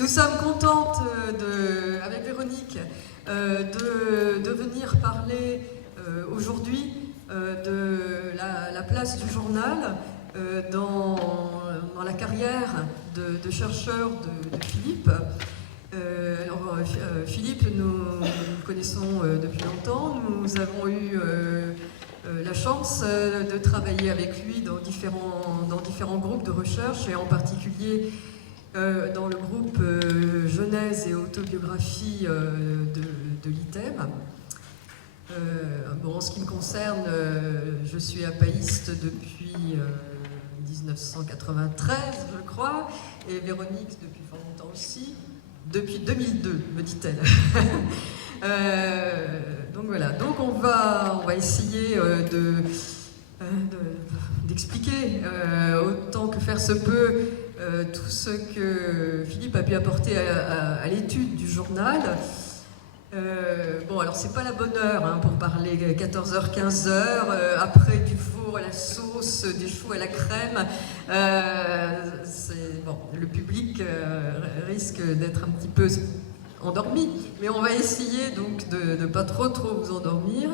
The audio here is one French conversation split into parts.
Nous sommes contentes, avec Véronique, de venir parler aujourd'hui de la place du journal dans la carrière de chercheur de Philippe. Philippe, nous connaissons depuis longtemps. Nous avons eu la chance de travailler avec lui dans différents groupes de recherche, et en particulier dans le groupe Genèse et autobiographie de l'ITEM. En ce qui me concerne, je suis apaïste depuis 1993, je crois, et Véronique depuis fort longtemps aussi, depuis 2002, me dit-elle. Donc voilà, donc on va essayer d'expliquer autant que faire se peut tout ce que Philippe a pu apporter à l'étude du journal. Alors c'est pas la bonne heure pour parler 14h, 15h, après du four à la sauce, des choux à la crème. Le public risque d'être un petit peu endormi, mais on va essayer donc de ne pas trop vous endormir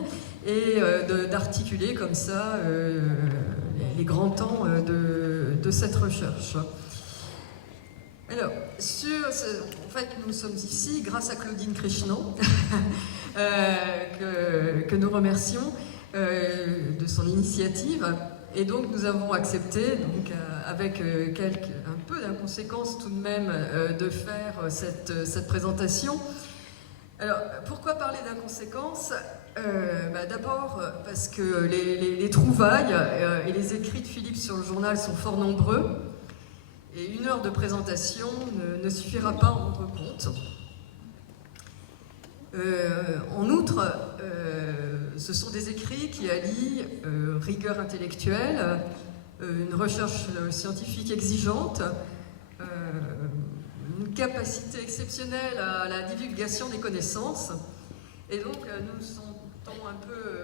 et d'articuler comme ça les grands temps de cette recherche. Alors, en fait, nous sommes ici grâce à Claudine Krishnan, que nous remercions de son initiative. Et donc, nous avons accepté, donc, avec un peu d'inconséquence tout de même, de faire cette présentation. Alors, pourquoi parler d'inconséquence ? D'abord parce que les trouvailles et les écrits de Philippe sur le journal sont fort nombreux. Et une heure de présentation ne suffira pas à en rendre compte. En outre, ce sont des écrits qui allient rigueur intellectuelle, une recherche scientifique exigeante, une capacité exceptionnelle à la divulgation des connaissances. Et donc, nous nous sentons un peu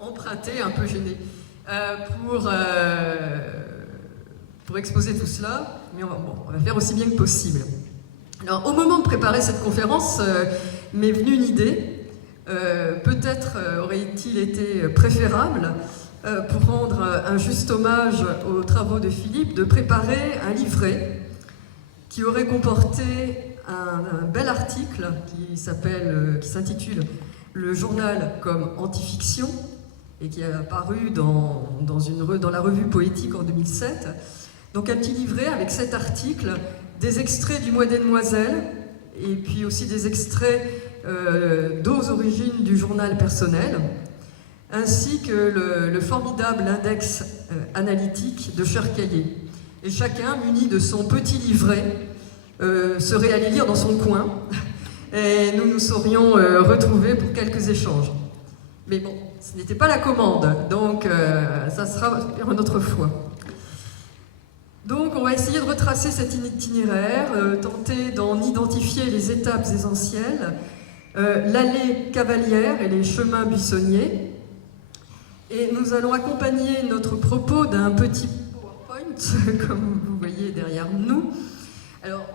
empruntés, un peu gênés, pour exposer tout cela, mais on va faire aussi bien que possible. Alors, au moment de préparer cette conférence, m'est venue une idée. Peut-être aurait-il été préférable, pour rendre un juste hommage aux travaux de Philippe, de préparer un livret qui aurait comporté un bel article qui s'intitule « Le journal comme antifiction » et qui est apparu dans la revue Poétique en 2007. Donc un petit livret avec 7 articles, des extraits du Mois des Demoiselles, et puis aussi des extraits d'aux origines du journal personnel, ainsi que le formidable index analytique de Cherkayier. Et chacun, muni de son petit livret, serait allé lire dans son coin, et nous nous serions retrouvés pour quelques échanges. Mais bon, ce n'était pas la commande, donc ça sera une autre fois. Donc on va essayer de retracer cet itinéraire, tenter d'en identifier les étapes essentielles, l'allée cavalière et les chemins buissonniers. Et nous allons accompagner notre propos d'un petit PowerPoint, comme vous voyez derrière nous. Alors,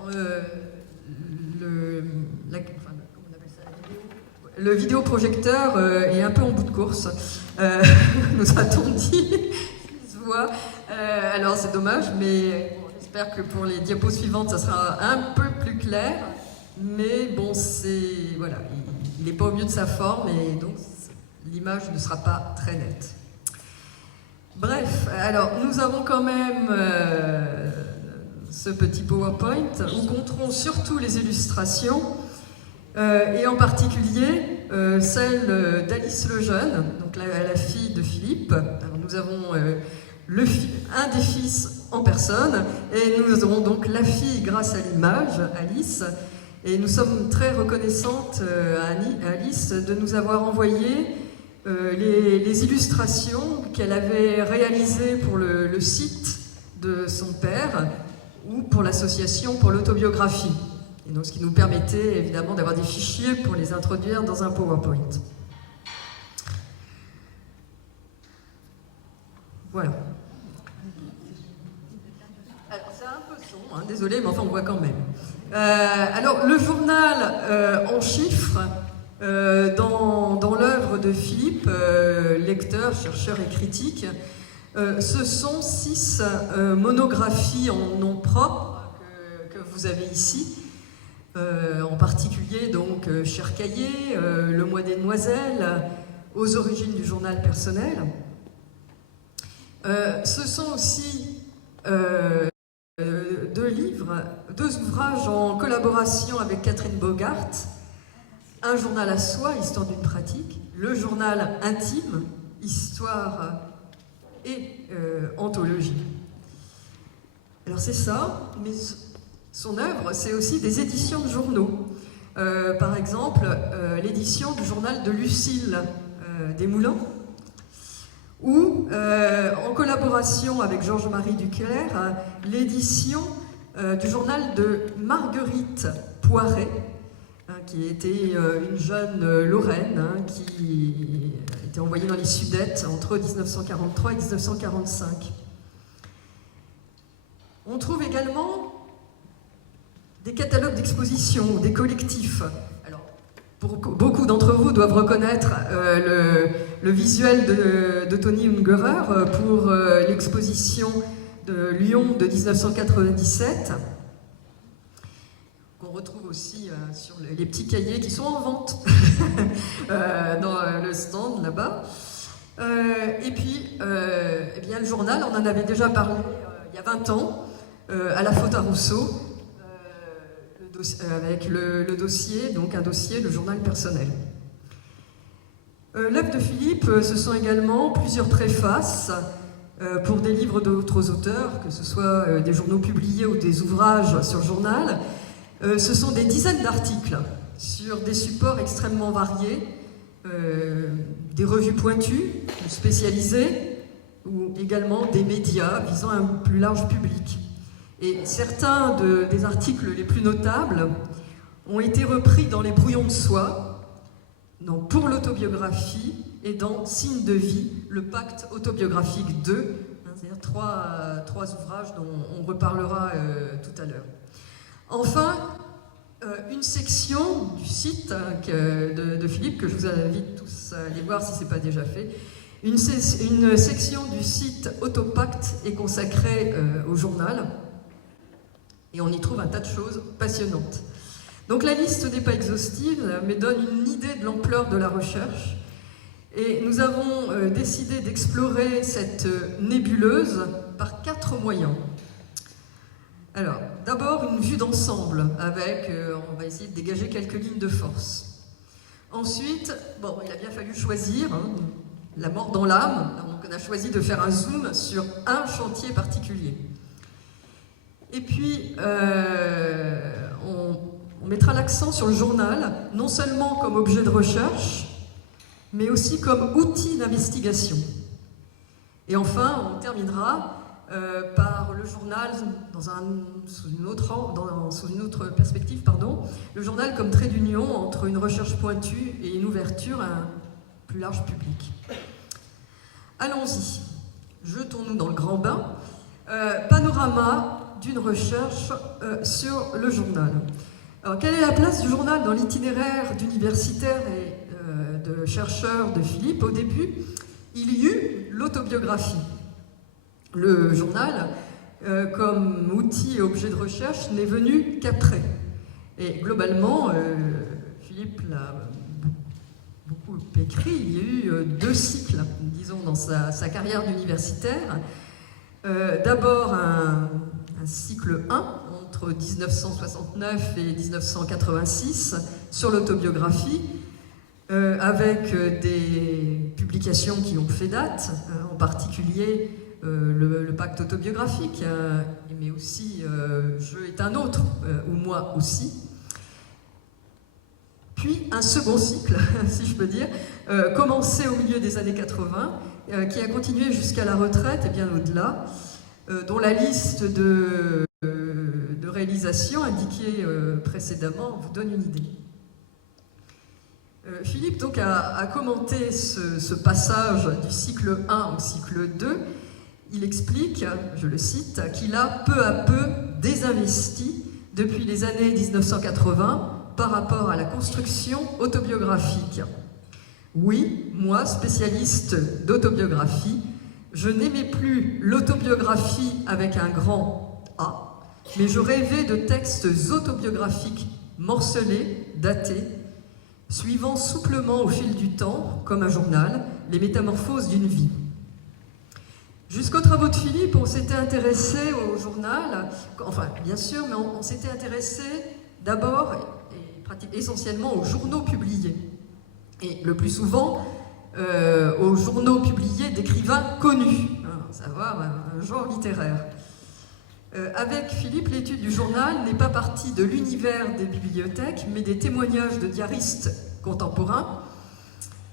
le vidéoprojecteur est un peu en bout de course, nous a-t-on dit, il se voit. Alors c'est dommage, mais j'espère que pour les diapos suivantes, ça sera un peu plus clair. Mais bon, voilà, il n'est pas au mieux de sa forme, et donc l'image ne sera pas très nette. Bref, alors nous avons quand même ce petit PowerPoint où compteront surtout les illustrations, et en particulier celle d'Alice Lejeune, donc la fille de Philippe. Alors, nous avons un des fils en personne, et nous aurons donc la fille grâce à l'image, Alice, et nous sommes très reconnaissantes à Alice de nous avoir envoyé les illustrations qu'elle avait réalisées pour le site de son père ou pour l'association pour l'autobiographie. Et donc, ce qui nous permettait évidemment d'avoir des fichiers pour les introduire dans un PowerPoint. Voilà. Alors, c'est un peu sombre, désolé, mais enfin, on voit quand même. Alors, le journal en chiffres, dans l'œuvre de Philippe, lecteur, chercheur et critique, ce sont 6 monographies en nom propre que vous avez ici, en particulier donc Cher Cahier, Le Mois des Demoiselles, Aux origines du journal personnel. Ce sont aussi 2 livres, 2 ouvrages en collaboration avec Catherine Bogart, Un journal à soi, histoire d'une pratique, Le journal intime, histoire et anthologie. Alors c'est ça, mais son œuvre, c'est aussi des éditions de journaux. Par exemple, l'édition du journal de Lucille Desmoulins, ou en collaboration avec Georges-Marie Duclerc, l'édition du journal de Marguerite Poiret, qui était une jeune Lorraine qui a été envoyée dans les Sudètes entre 1943 et 1945. On trouve également des catalogues d'exposition, des collectifs. Alors, beaucoup d'entre vous doivent reconnaître le visuel de Tony Ungerer pour l'exposition de Lyon de 1997, qu'on retrouve aussi sur les petits cahiers qui sont en vente dans le stand là-bas. Et puis, eh bien, le journal, on en avait déjà parlé il y a 20 ans, à la faute à Rousseau, avec le dossier, donc un dossier, le journal personnel. L'œuvre de Philippe, ce sont également plusieurs préfaces pour des livres d'autres auteurs, que ce soit des journaux publiés ou des ouvrages sur le journal. Ce sont des dizaines d'articles sur des supports extrêmement variés, des revues pointues, spécialisées, ou également des médias visant un plus large public. Et certains des articles les plus notables ont été repris dans les Brouillons de Soi, dans Pour l'autobiographie et dans Signe de vie, le pacte autobiographique 2, c'est-à-dire trois ouvrages dont on reparlera tout à l'heure. Enfin, une section du site de Philippe, que je vous invite tous à aller voir si ce n'est pas déjà fait. Une section du site Autopacte est consacrée au journal, et on y trouve un tas de choses passionnantes. Donc la liste n'est pas exhaustive, mais donne une idée de l'ampleur de la recherche. Et nous avons décidé d'explorer cette nébuleuse par 4 moyens. Alors, d'abord une vue d'ensemble, avec, on va essayer de dégager quelques lignes de force. Ensuite, bon, il a bien fallu choisir, la mort dans l'âme, donc on a choisi de faire un zoom sur un chantier particulier. Et puis, on mettra l'accent sur le journal, non seulement comme objet de recherche, mais aussi comme outil d'investigation. Et enfin, on terminera par le journal, sous une autre perspective, le journal comme trait d'union entre une recherche pointue et une ouverture à un plus large public. Allons-y, jetons-nous dans le grand bain. Panorama d'une recherche sur le journal. Alors, quelle est la place du journal dans l'itinéraire d'universitaire et de chercheur de Philippe? Au début, il y eut l'autobiographie. Le journal, comme outil et objet de recherche, n'est venu qu'après. Et globalement, Philippe l'a beaucoup écrit, il y a eu 2 cycles, disons, dans sa carrière d'universitaire. D'abord un cycle 1, entre 1969 et 1986, sur l'autobiographie, avec des publications qui ont fait date, en particulier le pacte autobiographique, mais aussi Je est un autre, ou Moi aussi. Puis un second cycle, si je peux dire, commencé au milieu des années 80, qui a continué jusqu'à la retraite et bien au-delà, dont la liste de réalisations indiquée précédemment vous donne une idée. Philippe donc a commenté ce passage du cycle 1 au cycle 2. Il explique, je le cite, qu'il a peu à peu désinvesti depuis les années 1980 par rapport à la construction autobiographique. Oui, moi, spécialiste d'autobiographie, je n'aimais plus l'autobiographie avec un grand A, mais je rêvais de textes autobiographiques morcelés, datés, suivant souplement au fil du temps, comme un journal, les métamorphoses d'une vie. Jusqu'aux travaux de Philippe, on s'était intéressé au journal, enfin bien sûr, mais on s'était intéressé d'abord et essentiellement aux journaux publiés. Et le plus souvent, aux journaux publiés d'écrivains connus, à savoir un genre littéraire. Avec Philippe, l'étude du journal n'est pas partie de l'univers des bibliothèques, mais des témoignages de diaristes contemporains,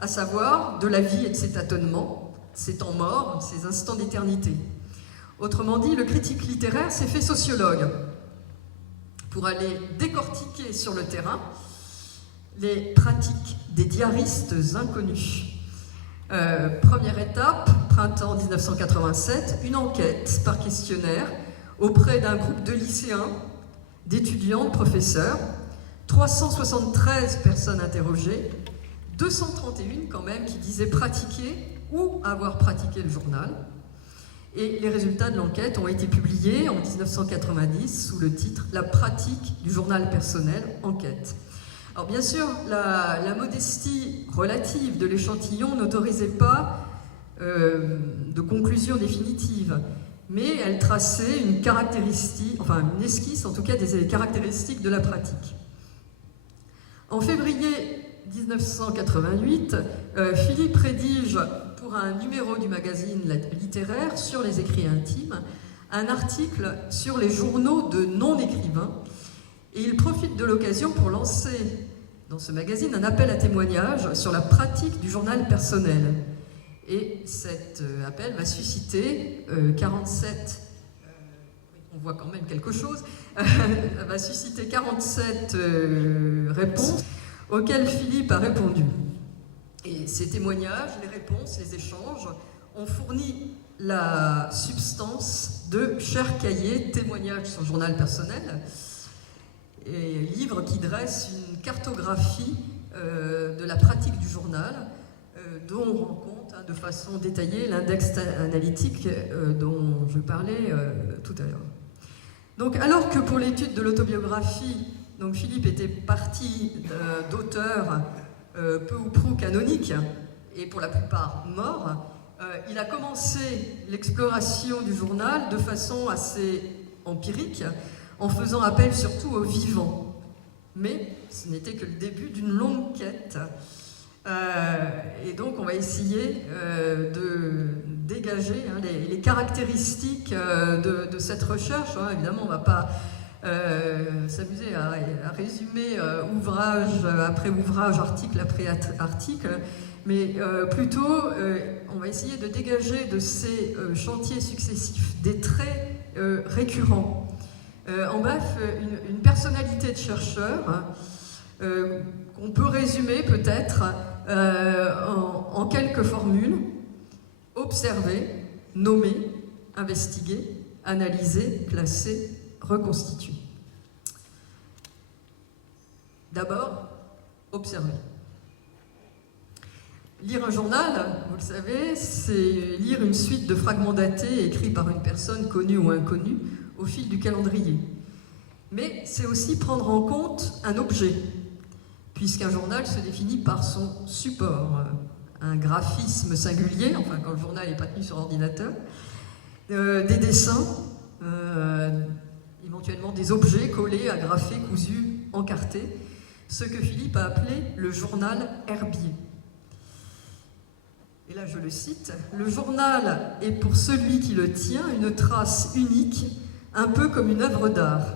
à savoir de la vie et de ses tâtonnements, ses temps morts, ses instants d'éternité. Autrement dit, le critique littéraire s'est fait sociologue pour aller décortiquer sur le terrain les pratiques des diaristes inconnus. Première étape, printemps 1987, une enquête par questionnaire auprès d'un groupe de lycéens, d'étudiants, de professeurs, 373 personnes interrogées, 231 quand même qui disaient pratiquer ou avoir pratiqué le journal. Et les résultats de l'enquête ont été publiés en 1990 sous le titre « La pratique du journal personnel, enquête ». Alors bien sûr, la modestie relative de l'échantillon n'autorisait pas de conclusion définitive, mais elle traçait une caractéristique, enfin une esquisse en tout cas des caractéristiques de la pratique. En février 1988, Philippe rédige pour un numéro du magazine littéraire sur les écrits intimes un article sur les journaux de non-écrivains. Et il profite de l'occasion pour lancer dans ce magazine un appel à témoignages sur la pratique du journal personnel. Et cet appel va susciter 47, on voit quand même quelque chose, va susciter 47 réponses auxquelles Philippe a répondu. Et ces témoignages, les réponses, les échanges ont fourni la substance de Cher Cahier, témoignages sur le journal personnel, et livre qui dresse une cartographie de la pratique du journal, dont on rend compte de façon détaillée l'index analytique dont je parlais tout à l'heure. Donc, alors que pour l'étude de l'autobiographie, donc Philippe était parti d'auteurs peu ou prou canoniques, et pour la plupart morts, il a commencé l'exploration du journal de façon assez empirique, en faisant appel surtout aux vivants. Mais ce n'était que le début d'une longue quête. Et donc on va essayer de dégager les caractéristiques de cette recherche. Évidemment, on ne va pas s'amuser à résumer ouvrage après ouvrage, article après article, mais plutôt on va essayer de dégager de ces chantiers successifs des traits récurrents. En bref, une personnalité de chercheur qu'on peut résumer peut-être en quelques formules: observer, nommer, investiguer, analyser, classer, reconstituer. D'abord, observer. Lire un journal, vous le savez, c'est lire une suite de fragments datés écrits par une personne connue ou inconnue au fil du calendrier. Mais c'est aussi prendre en compte un objet, puisqu'un journal se définit par son support, un graphisme singulier, enfin quand le journal n'est pas tenu sur ordinateur, des dessins, éventuellement des objets collés, agrafés, cousus, encartés, ce que Philippe a appelé le journal herbier. Et là je le cite: « Le journal est pour celui qui le tient une trace unique, un peu comme une œuvre d'art.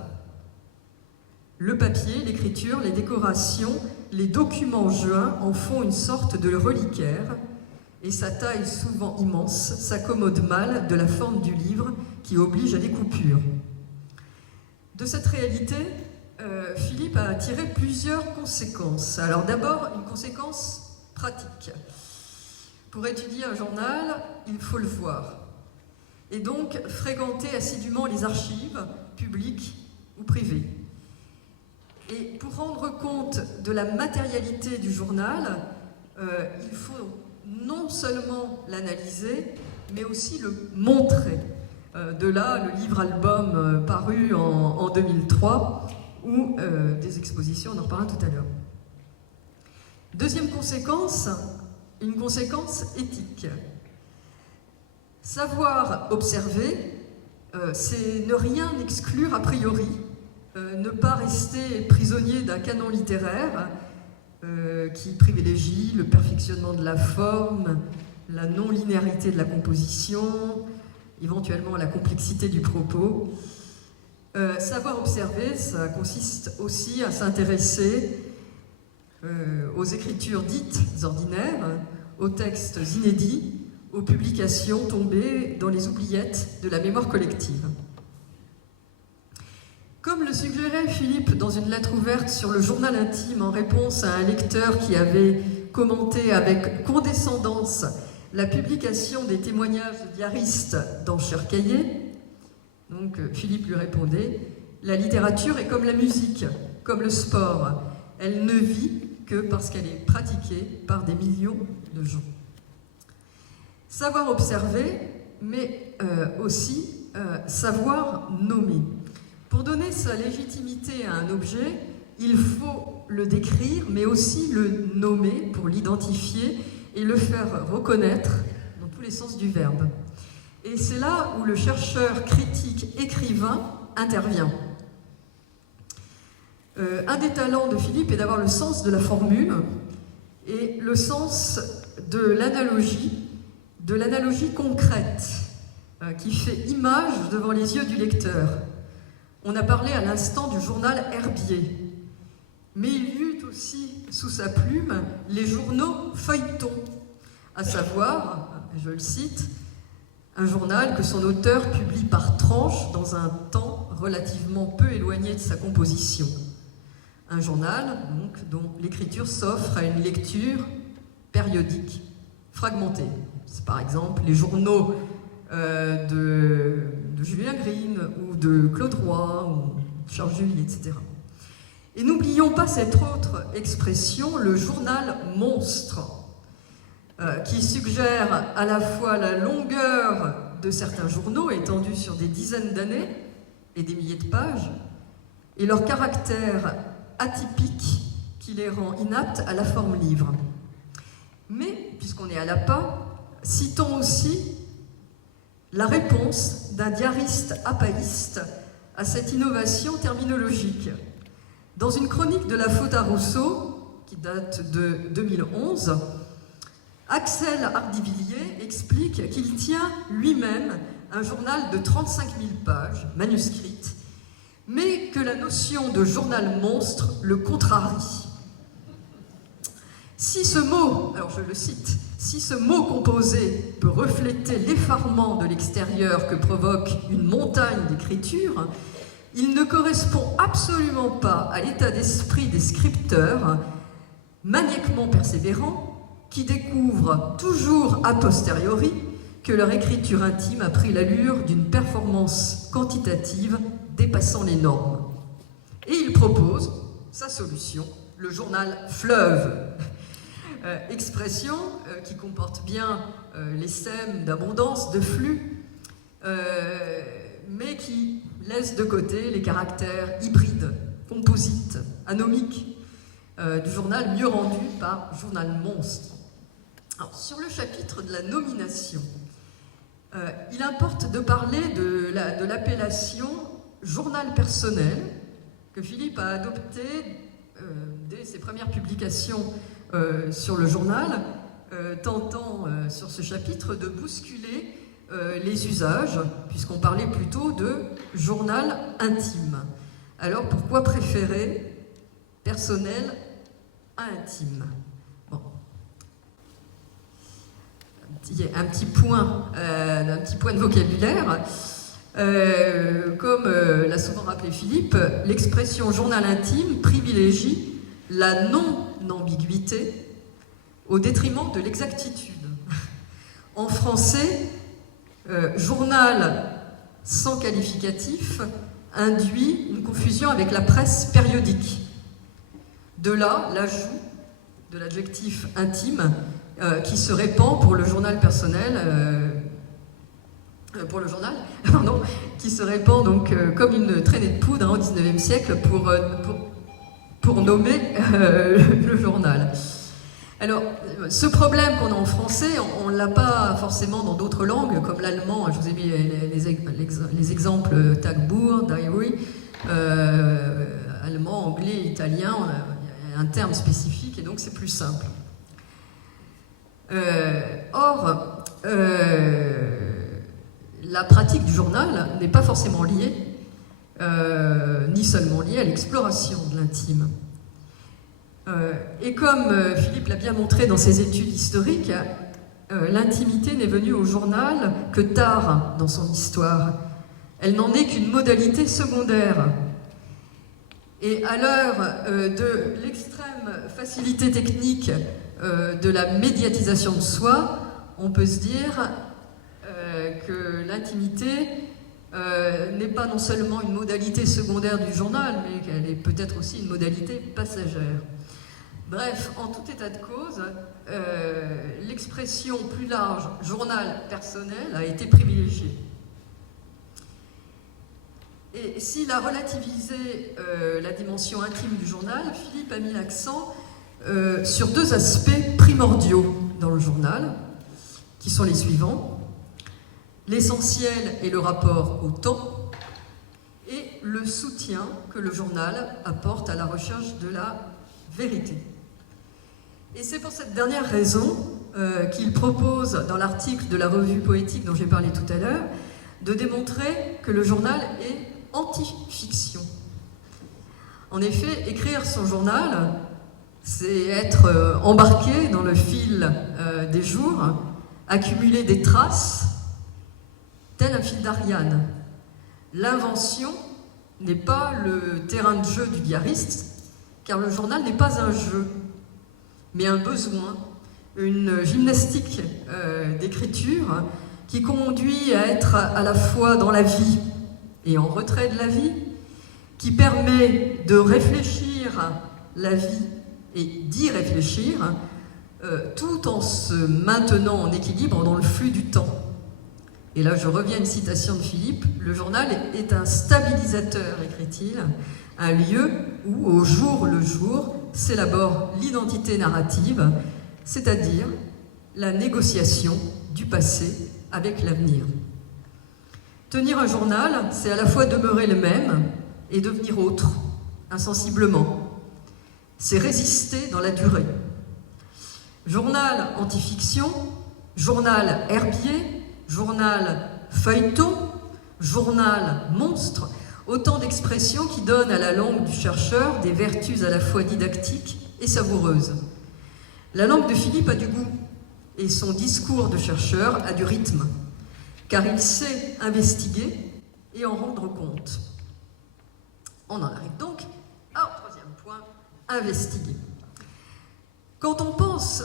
Le papier, l'écriture, les décorations, les documents joints en font une sorte de reliquaire, et sa taille souvent immense s'accommode mal de la forme du livre qui oblige à des coupures. » De cette réalité, Philippe a tiré plusieurs conséquences. Alors d'abord, une conséquence pratique. Pour étudier un journal, il faut le voir. Et donc fréquenter assidûment les archives, publiques ou privées. Et pour rendre compte de la matérialité du journal, il faut non seulement l'analyser, mais aussi le montrer. De là, le livre-album paru en 2003, ou des expositions, on en reparlera tout à l'heure. Deuxième conséquence, une conséquence éthique. Savoir observer, c'est ne rien exclure a priori, ne pas rester prisonnier d'un canon littéraire qui privilégie le perfectionnement de la forme, la non-linéarité de la composition, éventuellement la complexité du propos. Savoir observer, ça consiste aussi à s'intéresser aux écritures dites ordinaires, aux textes inédits, aux publications tombées dans les oubliettes de la mémoire collective. Comme le suggérait Philippe dans une lettre ouverte sur le journal intime en réponse à un lecteur qui avait commenté avec condescendance la publication des témoignages de diaristes dans Cher Cahier, donc Philippe lui répondait « La littérature est comme la musique, comme le sport, elle ne vit que parce qu'elle est pratiquée par des millions de gens. » Savoir observer, mais aussi savoir nommer. Pour donner sa légitimité à un objet, il faut le décrire, mais aussi le nommer pour l'identifier et le faire reconnaître dans tous les sens du verbe. Et c'est là où le chercheur, critique, écrivain intervient. Un des talents de Philippe est d'avoir le sens de la formule et le sens de l'analogie concrète qui fait image devant les yeux du lecteur. On a parlé à l'instant du journal Herbier, mais il y eut aussi sous sa plume les journaux feuilletons, à savoir, je le cite, un journal que son auteur publie par tranches dans un temps relativement peu éloigné de sa composition. Un journal, donc, dont l'écriture s'offre à une lecture périodique, fragmentée. C'est par exemple les journaux de Julien Green ou de Claude Roy ou Charles Juillet, etc. Et n'oublions pas cette autre expression, le journal monstre, qui suggère à la fois la longueur de certains journaux étendus sur des dizaines d'années et des milliers de pages, et leur caractère atypique qui les rend inaptes à la forme livre. Mais, puisqu'on est à l'appât, citons aussi la réponse d'un diariste apaïste à cette innovation terminologique. Dans une chronique de la faute à Rousseau, qui date de 2011, Axel Hardivilliers explique qu'il tient lui-même un journal de 35 000 pages, manuscrites, mais que la notion de journal monstre le contrarie. Si ce mot, alors je le cite, si ce mot composé peut refléter l'effarement de l'extérieur que provoque une montagne d'écriture, il ne correspond absolument pas à l'état d'esprit des scripteurs, maniaquement persévérants, qui découvrent toujours a posteriori que leur écriture intime a pris l'allure d'une performance quantitative dépassant les normes. Et il propose sa solution, le journal fleuve. Expression qui comporte bien les sèmes d'abondance, de flux, mais qui laisse de côté les caractères hybrides, composites, anomiques du journal mieux rendu par journal monstre. Alors, sur le chapitre de la nomination, il importe de parler de l'appellation journal personnel que Philippe a adopté dès ses premières publications sur le journal, tentant sur ce chapitre de bousculer les usages, puisqu'on parlait plutôt de journal intime. Alors pourquoi préférer personnel à intime? Bon. Un petit point de vocabulaire. Comme l'a souvent rappelé Philippe, l'expression journal intime privilégie la non-ambiguïté au détriment de l'exactitude. En français, journal sans qualificatif induit une confusion avec la presse périodique, De là, l'ajout de l'adjectif intime qui se répand pour le journal personnel, qui se répand donc comme une traînée de poudre au XIXe siècle pour nommer le journal. Alors, ce problème qu'on a en français, on ne l'a pas forcément dans d'autres langues, comme l'allemand. Je vous ai mis les exemples Tagebuch, Diary, allemand, anglais, italien. Il y a un terme spécifique et donc c'est plus simple. Or, la pratique du journal n'est pas forcément liée, ni seulement liée à l'exploration de l'intime. Et comme Philippe l'a bien montré dans ses études historiques, l'intimité n'est venue au journal que tard dans son histoire. Elle n'en est qu'une modalité secondaire. Et à l'heure de l'extrême facilité technique de la médiatisation de soi, on peut se dire que l'intimité n'est pas non seulement une modalité secondaire du journal, mais qu'elle est peut-être aussi une modalité passagère. Bref, en tout état de cause, l'expression plus large « journal personnel » a été privilégiée. Et s'il a relativisé la dimension intime du journal, Philippe a mis l'accent sur deux aspects primordiaux dans le journal, qui sont les suivants: l'essentiel et le rapport au temps, et le soutien que le journal apporte à la recherche de la vérité. Et c'est pour cette dernière raison qu'il propose, dans l'article de la revue poétique dont j'ai parlé tout à l'heure, de démontrer que le journal est anti-fiction. En effet, écrire son journal, c'est être embarqué dans le fil des jours, accumuler des traces, tel un fil d'Ariane. L'invention n'est pas le terrain de jeu du diariste, car le journal n'est pas un jeu, mais un besoin, une gymnastique d'écriture qui conduit à être à la fois dans la vie et en retrait de la vie, qui permet de réfléchir la vie et d'y réfléchir, tout en se maintenant en équilibre dans le flux du temps. Et là, je reviens à une citation de Philippe: le journal est un stabilisateur, écrit-il, un lieu où, au jour le jour, s'élabore l'identité narrative, c'est-à-dire la négociation du passé avec l'avenir. Tenir un journal, c'est à la fois demeurer le même et devenir autre, insensiblement. C'est résister dans la durée. Journal anti-fiction, journal herbier, journal feuilleton, journal monstre, autant d'expressions qui donnent à la langue du chercheur des vertus à la fois didactiques et savoureuses. La langue de Philippe a du goût et son discours de chercheur a du rythme, car il sait investiguer et en rendre compte. On en arrive donc au troisième point, investiguer. Quand on pense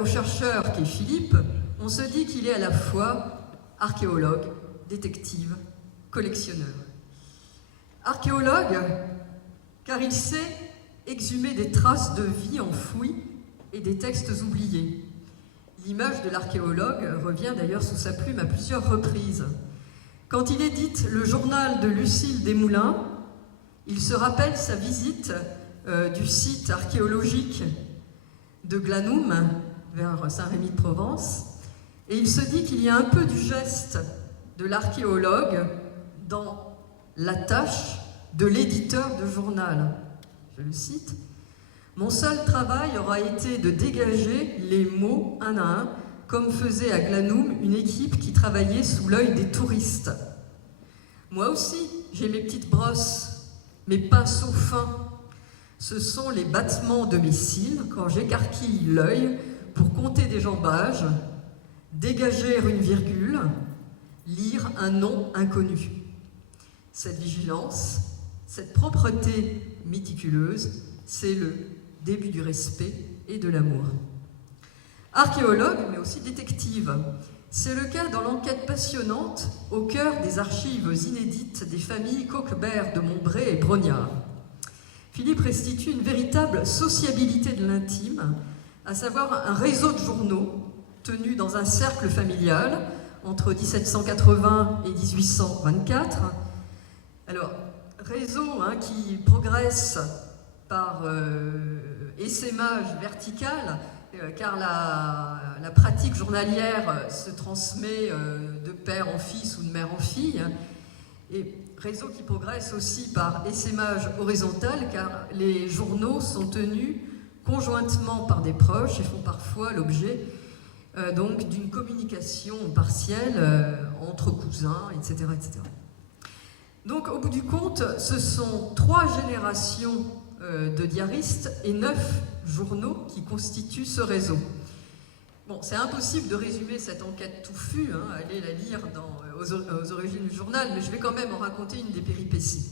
au chercheur qu'est Philippe, on se dit qu'il est à la fois archéologue, détective, collectionneur. Archéologue, car il sait exhumer des traces de vie enfouies et des textes oubliés. L'image de l'archéologue revient d'ailleurs sous sa plume à plusieurs reprises. Quand il édite le journal de Lucile Desmoulins, il se rappelle sa visite du site archéologique de Glanoum, vers Saint-Rémy-de-Provence, et il se dit qu'il y a un peu du geste de l'archéologue dans la tâche de l'éditeur de journal. Je le cite: « Mon seul travail aura été de dégager les mots un à un, comme faisait à Glanoum une équipe qui travaillait sous l'œil des touristes. Moi aussi, j'ai mes petites brosses, mes pinceaux fins. Ce sont les battements de mes cils quand j'écarquille l'œil pour compter des jambages, dégager une virgule, lire un nom inconnu. Cette vigilance, cette propreté méticuleuse, c'est le début du respect et de l'amour. » Archéologue, mais aussi détective, c'est le cas dans l'enquête passionnante au cœur des archives inédites des familles Coquebert de Montbray et Brognard. Philippe restitue une véritable sociabilité de l'intime, à savoir un réseau de journaux tenus dans un cercle familial entre 1780 et 1824. Alors, réseau qui progresse par essaimage vertical, car la pratique journalière se transmet de père en fils ou de mère en fille, et réseau qui progresse aussi par essaimage horizontal, car les journaux sont tenus conjointement par des proches et font parfois l'objet donc d'une communication partielle entre cousins, etc., etc. Donc, au bout du compte, ce sont 3 générations de diaristes et 9 journaux qui constituent ce réseau. Bon, c'est impossible de résumer cette enquête touffue, allez la lire aux origines du journal, mais je vais quand même en raconter une des péripéties.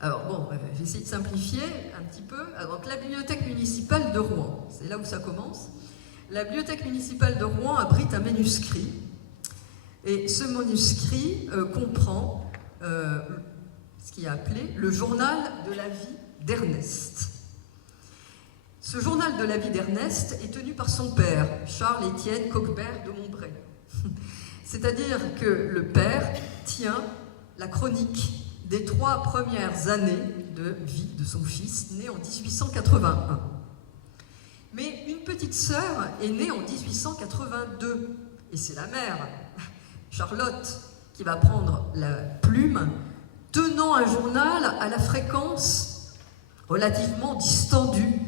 Alors bon, j'ai essayé de simplifier un petit peu. Alors, la bibliothèque municipale de Rouen, c'est là où ça commence. La bibliothèque municipale de Rouen abrite un manuscrit, et ce manuscrit comprend ce qui est appelé le journal de la vie d'Ernest. Ce journal de la vie d'Ernest est tenu par son père, Charles-Étienne Coquebert de Montbray. C'est-à-dire que le père tient la chronique des 3 premières années de vie de son fils, né en 1881. Mais une petite sœur est née en 1882, et c'est la mère, Charlotte, qui va prendre la plume, tenant un journal à la fréquence relativement distendue.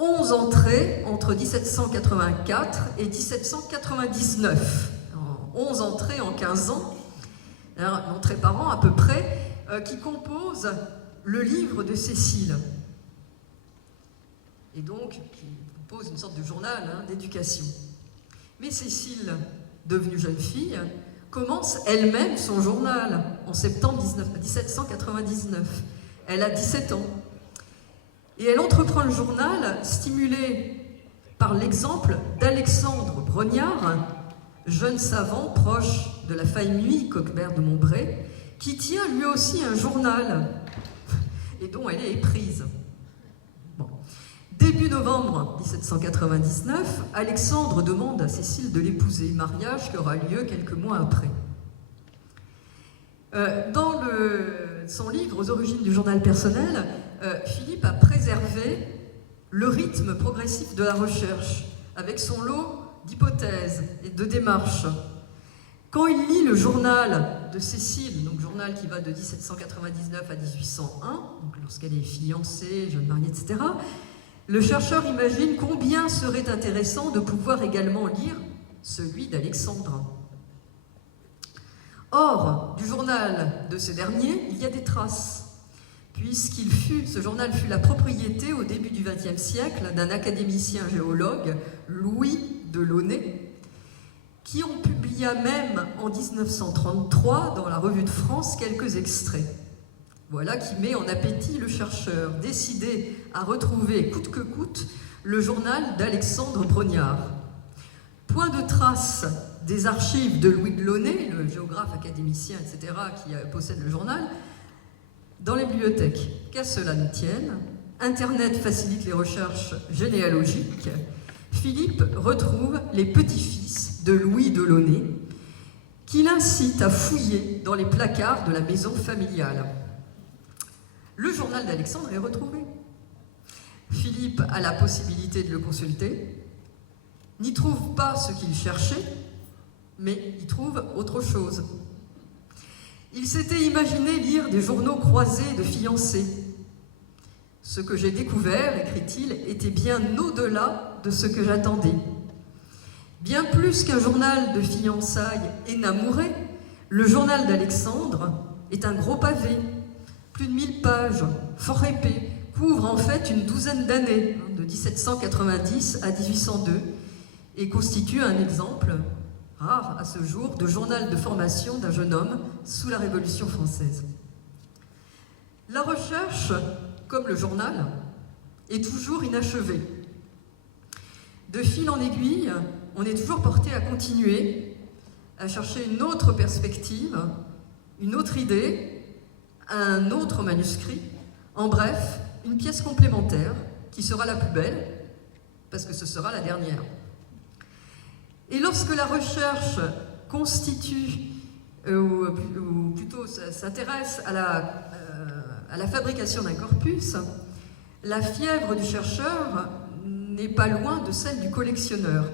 11 entrées entre 1784 et 1799. 11 entrées en 15 ans, une entrée par an à peu près, qui composent le livre de Cécile. Et donc, qui compose une sorte de journal d'éducation. Mais Cécile, devenue jeune fille, commence elle-même son journal en septembre 1799. Elle a 17 ans. Et elle entreprend le journal stimulée par l'exemple d'Alexandre Brognard, jeune savant proche de la famille Coquebert de Montbray, qui tient lui aussi un journal et dont elle est éprise. Bon. Début novembre 1799, Alexandre demande à Cécile de l'épouser, mariage qui aura lieu quelques mois après. Dans son livre « Aux origines du journal personnel », Philippe a préservé le rythme progressif de la recherche, avec son lot d'hypothèses et de démarches. Quand il lit le journal de Cécile, donc journal qui va de 1799 à 1801, donc lorsqu'elle est fiancée, jeune mariée, etc., le chercheur imagine combien serait intéressant de pouvoir également lire celui d'Alexandre. Or, du journal de ce dernier, il y a des traces, ce journal fut la propriété au début du XXe siècle d'un académicien géologue, Louis Delaunay, qui en publia même en 1933 dans la Revue de France quelques extraits. Voilà qui met en appétit le chercheur, décidé à retrouver coûte que coûte le journal d'Alexandre Brognard. Point de trace des archives de Louis Delaunay, le géographe académicien, etc., qui possède le journal, dans les bibliothèques. Qu'à cela ne tienne, Internet facilite les recherches généalogiques. Philippe retrouve les petits-fils de Louis Delaunay, qui l'incitent à fouiller dans les placards de la maison familiale. Le journal d'Alexandre est retrouvé. Philippe a la possibilité de le consulter, n'y trouve pas ce qu'il cherchait, mais y trouve autre chose. Il s'était imaginé lire des journaux croisés de fiancés. Ce que j'ai découvert, écrit-il, était bien au-delà de ce que j'attendais. Bien plus qu'un journal de fiançailles énamouré, le journal d'Alexandre est un gros pavé, plus de 1000 pages, fort épais, couvre en fait une douzaine d'années, de 1790 à 1802, et constitue un exemple rare à ce jour de journal de formation d'un jeune homme sous la Révolution française. La recherche, comme le journal, est toujours inachevée. De fil en aiguille, on est toujours porté à continuer, à chercher une autre perspective, une autre idée, un autre manuscrit, en bref, une pièce complémentaire qui sera la plus belle, parce que ce sera la dernière. Et lorsque la recherche constitue, ou plutôt s'intéresse à la fabrication d'un corpus, la fièvre du chercheur n'est pas loin de celle du collectionneur.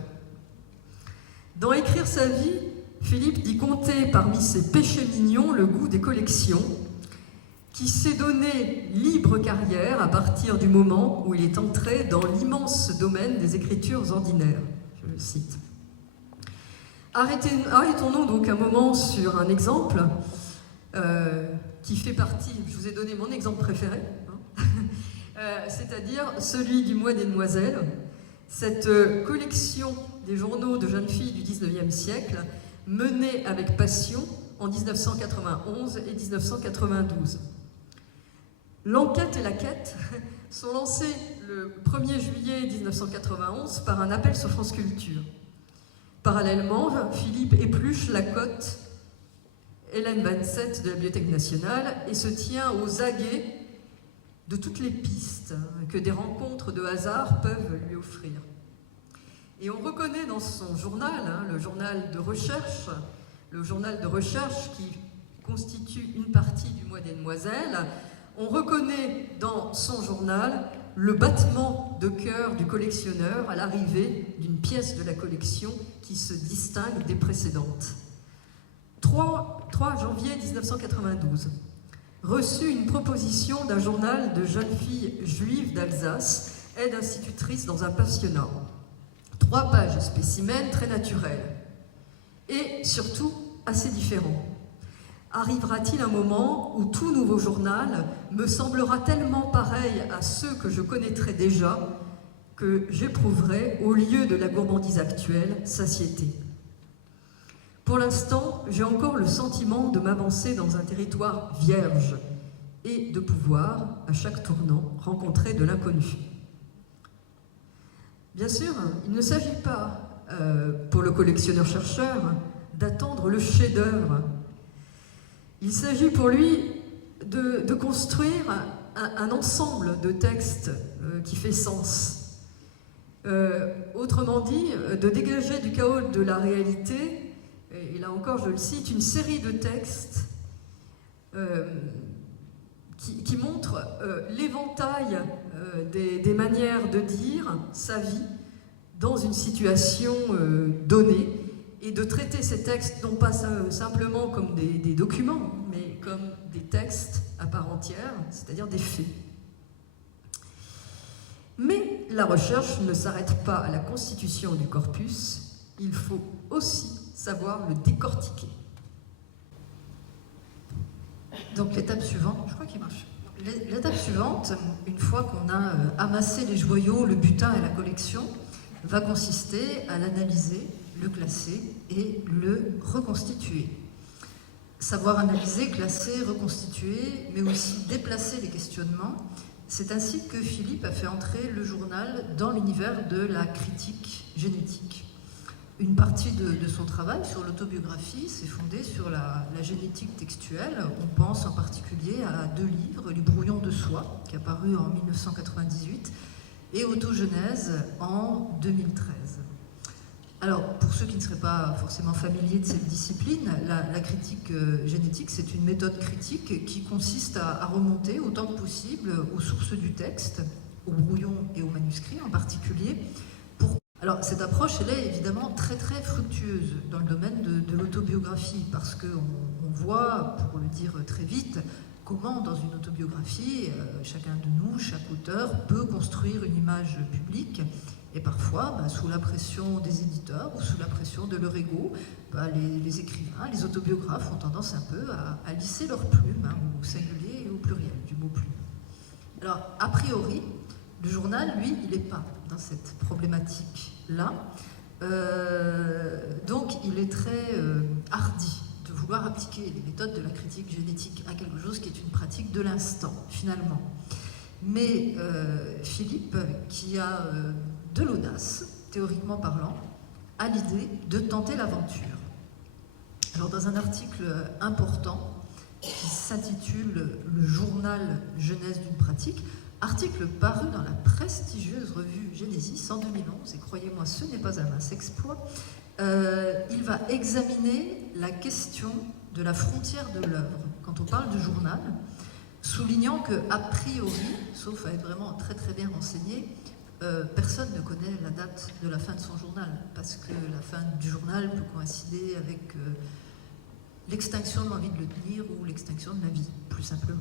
Dans Écrire sa vie, Philippe dit compter parmi ses péchés mignons le goût des collections, qui s'est donné libre carrière à partir du moment où il est entré dans l'immense domaine des écritures ordinaires. Je le cite. Arrêtons-nous donc un moment sur un exemple qui fait partie, je vous ai donné mon exemple préféré, c'est-à-dire celui du Mois des Demoiselles, cette collection des journaux de jeunes filles du XIXe siècle, menée avec passion en 1991 et 1992. L'enquête et la quête sont lancées le 1er juillet 1991 par un appel sur France Culture. Parallèlement, Philippe épluche la cote Hélène 27 de la Bibliothèque nationale et se tient aux aguets de toutes les pistes que des rencontres de hasard peuvent lui offrir. Et on reconnaît dans son journal, le journal de recherche qui constitue une partie du Mois des Demoiselles, on reconnaît dans son journal le battement de cœur du collectionneur à l'arrivée d'une pièce de la collection qui se distingue des précédentes. 3 janvier 1992, reçu une proposition d'un journal de jeunes filles juives d'Alsace, aide institutrice dans un pensionnat. 3 pages spécimens très naturels et surtout assez différents. Arrivera-t-il un moment où tout nouveau journal me semblera tellement pareil à ceux que je connaîtrais déjà que j'éprouverai, au lieu de la gourmandise actuelle, satiété. Pour l'instant, j'ai encore le sentiment de m'avancer dans un territoire vierge et de pouvoir, à chaque tournant, rencontrer de l'inconnu. Bien sûr, il ne s'agit pas, pour le collectionneur-chercheur, d'attendre le chef-d'œuvre. Il s'agit pour lui de construire un ensemble de textes qui fait sens. Autrement dit, de dégager du chaos de la réalité, et là encore je le cite, une série de textes qui montrent l'éventail des manières de dire sa vie dans une situation donnée, et de traiter ces textes non pas simplement comme des documents, mais comme des textes à part entière, c'est-à-dire des faits. Mais la recherche ne s'arrête pas à la constitution du corpus, il faut aussi savoir le décortiquer. Donc l'étape suivante, je crois qu'il marche. L'étape suivante, une fois qu'on a amassé les joyaux, le butin et la collection, va consister à l'analyser, le classer et le reconstituer. Savoir analyser, classer, reconstituer, mais aussi déplacer les questionnements, c'est ainsi que Philippe a fait entrer le journal dans l'univers de la critique génétique. Une partie de son travail sur l'autobiographie s'est fondée sur la génétique textuelle. On pense en particulier à 2 livres, Les Brouillons de soi, qui a paru en 1998, et Autogenèse en 2013. Alors, pour ceux qui ne seraient pas forcément familiers de cette discipline, la critique génétique, c'est une méthode critique qui consiste à remonter autant que possible aux sources du texte, aux brouillons et aux manuscrits en particulier. Alors, cette approche, elle est évidemment très très fructueuse dans le domaine de l'autobiographie, parce qu'on voit, pour le dire très vite, comment dans une autobiographie, chacun de nous, chaque auteur, peut construire une image publique. Et parfois, sous la pression des éditeurs ou sous la pression de leur ego, les écrivains, les autobiographes ont tendance un peu à lisser leur plume, au singulier et au pluriel du mot plume. Alors, a priori, le journal, lui, il n'est pas dans cette problématique-là. Donc, il est très hardi de vouloir appliquer les méthodes de la critique génétique à quelque chose qui est une pratique de l'instant, finalement. Mais Philippe, qui a de l'audace, théoriquement parlant, a l'idée de tenter l'aventure. Alors, dans un article important qui s'intitule « Le journal jeunesse d'une pratique », article paru dans la prestigieuse revue Genesis en 2011, et croyez-moi, ce n'est pas un mince exploit. Il va examiner la question de la frontière de l'œuvre quand on parle de journal, soulignant que, a priori, sauf à être vraiment très très bien renseigné, personne ne connaît la date de la fin de son journal, parce que la fin du journal peut coïncider avec l'extinction de l'envie de le tenir ou l'extinction de la vie, plus simplement.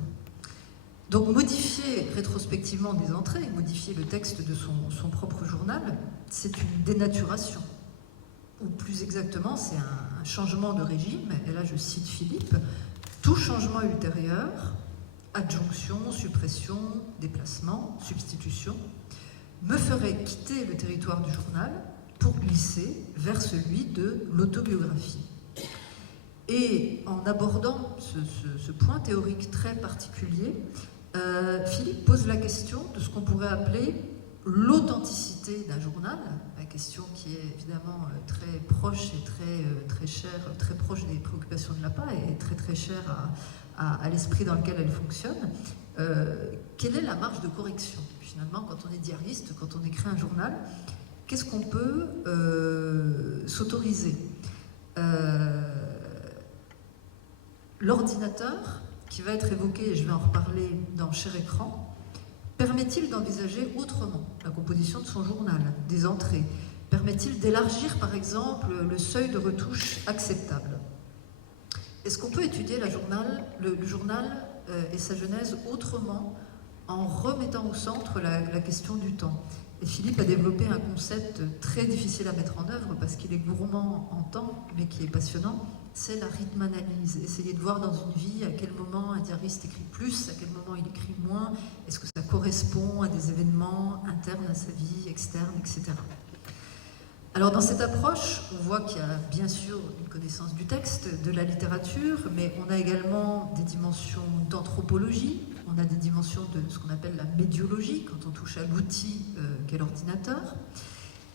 Donc modifier rétrospectivement des entrées, modifier le texte de son propre journal, c'est une dénaturation. Ou plus exactement, c'est un changement de régime, et là je cite Philippe, « Tout changement ultérieur, adjonction, suppression, déplacement, substitution, me ferait quitter le territoire du journal pour glisser vers celui de l'autobiographie. » Et en abordant ce point théorique très particulier, Philippe pose la question de ce qu'on pourrait appeler l'authenticité d'un journal, la question qui est évidemment très proche et très chère, très proche des préoccupations de l'APA et très très chère à l'esprit dans lequel elle fonctionne. Quelle est la marge de correction? Finalement, quand on est diariste, quand on écrit un journal, qu'est-ce qu'on peut s'autoriser? L'ordinateur, qui va être évoqué, et je vais en reparler dans Cher Écran, permet-il d'envisager autrement la composition de son journal, des entrées? Permet-il d'élargir, par exemple, le seuil de retouche acceptable? Est-ce qu'on peut étudier le journal et sa genèse autrement, en remettant au centre la question du temps? Et Philippe a développé un concept très difficile à mettre en œuvre, parce qu'il est gourmand en temps, mais qui est passionnant, c'est la rythme-analyse. Essayer de voir dans une vie à quel moment un diariste écrit plus, à quel moment il écrit moins, est-ce que ça correspond à des événements internes à sa vie, externes, etc. Alors dans cette approche, on voit qu'il y a bien sûr une connaissance du texte, de la littérature, mais on a également des dimensions d'anthropologie, on a des dimensions de ce qu'on appelle la médiologie, quand on touche à l'outil qu'est l'ordinateur.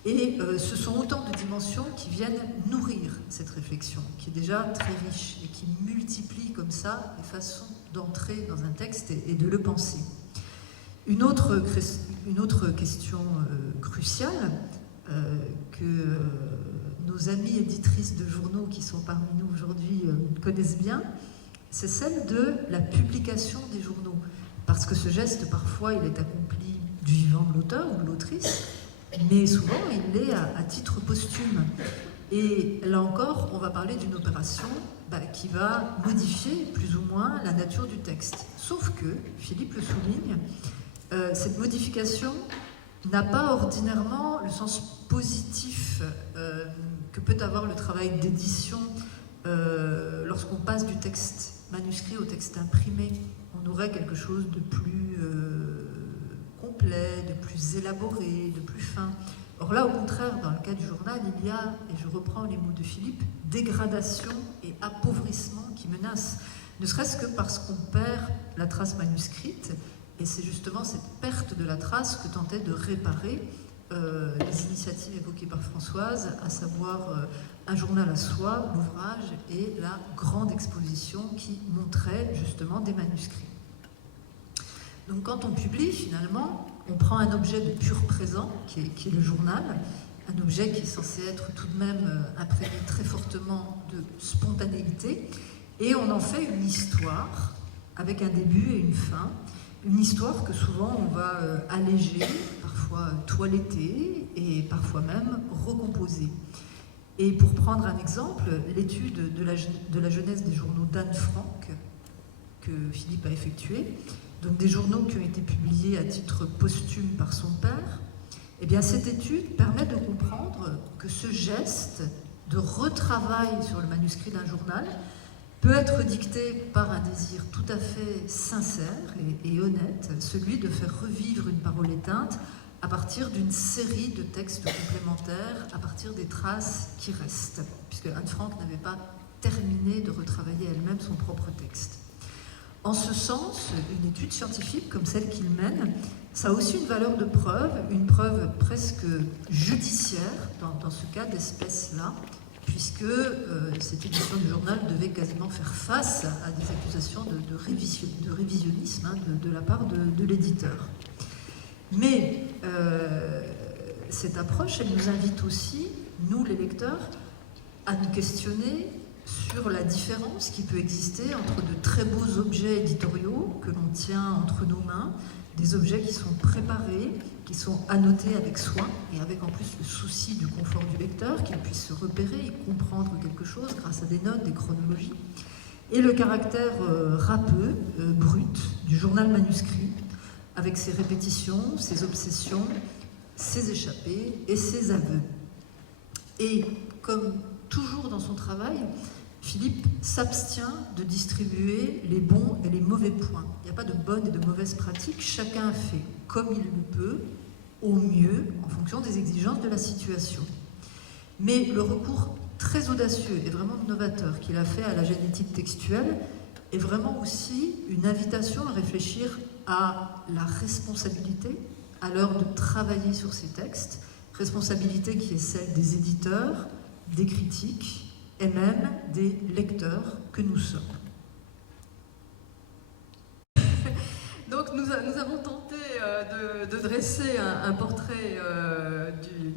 Et ce sont autant de dimensions qui viennent nourrir cette réflexion, qui est déjà très riche et qui multiplie comme ça les façons d'entrer dans un texte et de le penser. Une autre question cruciale que nos amies éditrices de journaux qui sont parmi nous aujourd'hui connaissent bien, c'est celle de la publication des journaux. Parce que ce geste, parfois, il est accompli du vivant de l'auteur ou de l'autrice, mais souvent il l'est à titre posthume. Et là encore, on va parler d'une opération qui va modifier plus ou moins la nature du texte. Sauf que, Philippe le souligne, cette modification n'a pas ordinairement le sens positif que peut avoir le travail d'édition lorsqu'on passe du texte manuscrit au texte imprimé. On aurait quelque chose de plus complet, de plus élaboré, de plus fin. Or là, au contraire, dans le cas du journal, il y a, et je reprends les mots de Philippe, dégradation et appauvrissement qui menacent, ne serait-ce que parce qu'on perd la trace manuscrite, et c'est justement cette perte de la trace que tentaient de réparer les initiatives évoquées par Françoise, à savoir un journal à soi, l'ouvrage et la grande exposition qui montrait justement des manuscrits. Donc quand on publie, finalement, on prend un objet de pur présent, qui est le journal, un objet qui est censé être tout de même imprégné très fortement de spontanéité, et on en fait une histoire, avec un début et une fin, une histoire que souvent on va alléger, parfois toiletter, et parfois même recomposer. Et pour prendre un exemple, l'étude de la jeunesse des journaux d'Anne Frank, que Philippe a effectuée, donc des journaux qui ont été publiés à titre posthume par son père, eh bien cette étude permet de comprendre que ce geste de retravail sur le manuscrit d'un journal peut être dicté par un désir tout à fait sincère et honnête, celui de faire revivre une parole éteinte à partir d'une série de textes complémentaires, à partir des traces qui restent, puisque Anne Frank n'avait pas terminé de retravailler elle-même son propre texte. En ce sens, une étude scientifique comme celle qu'il mène, ça a aussi une valeur de preuve, une preuve presque judiciaire, dans ce cas d'espèce-là, puisque cette édition du journal devait quasiment faire face à des accusations de révisionnisme de la part de l'éditeur. Mais cette approche, elle nous invite aussi, nous les lecteurs, à nous questionner sur la différence qui peut exister entre de très beaux objets éditoriaux que l'on tient entre nos mains, des objets qui sont préparés, qui sont annotés avec soin et avec en plus le souci du confort du lecteur, qu'il puisse se repérer et comprendre quelque chose grâce à des notes, des chronologies, et le caractère râpeux, brut du journal manuscrit, avec ses répétitions, ses obsessions, ses échappées et ses aveux. Et comme toujours dans son travail, Philippe s'abstient de distribuer les bons et les mauvais points. Il n'y a pas de bonnes et de mauvaises pratiques, chacun fait comme il le peut, au mieux, en fonction des exigences de la situation. Mais le recours très audacieux et vraiment novateur qu'il a fait à la génétique textuelle est vraiment aussi une invitation à réfléchir à la responsabilité à l'heure de travailler sur ces textes, responsabilité qui est celle des éditeurs, des critiques, et même des lecteurs que nous sommes. Donc nous avons tenté de dresser un portrait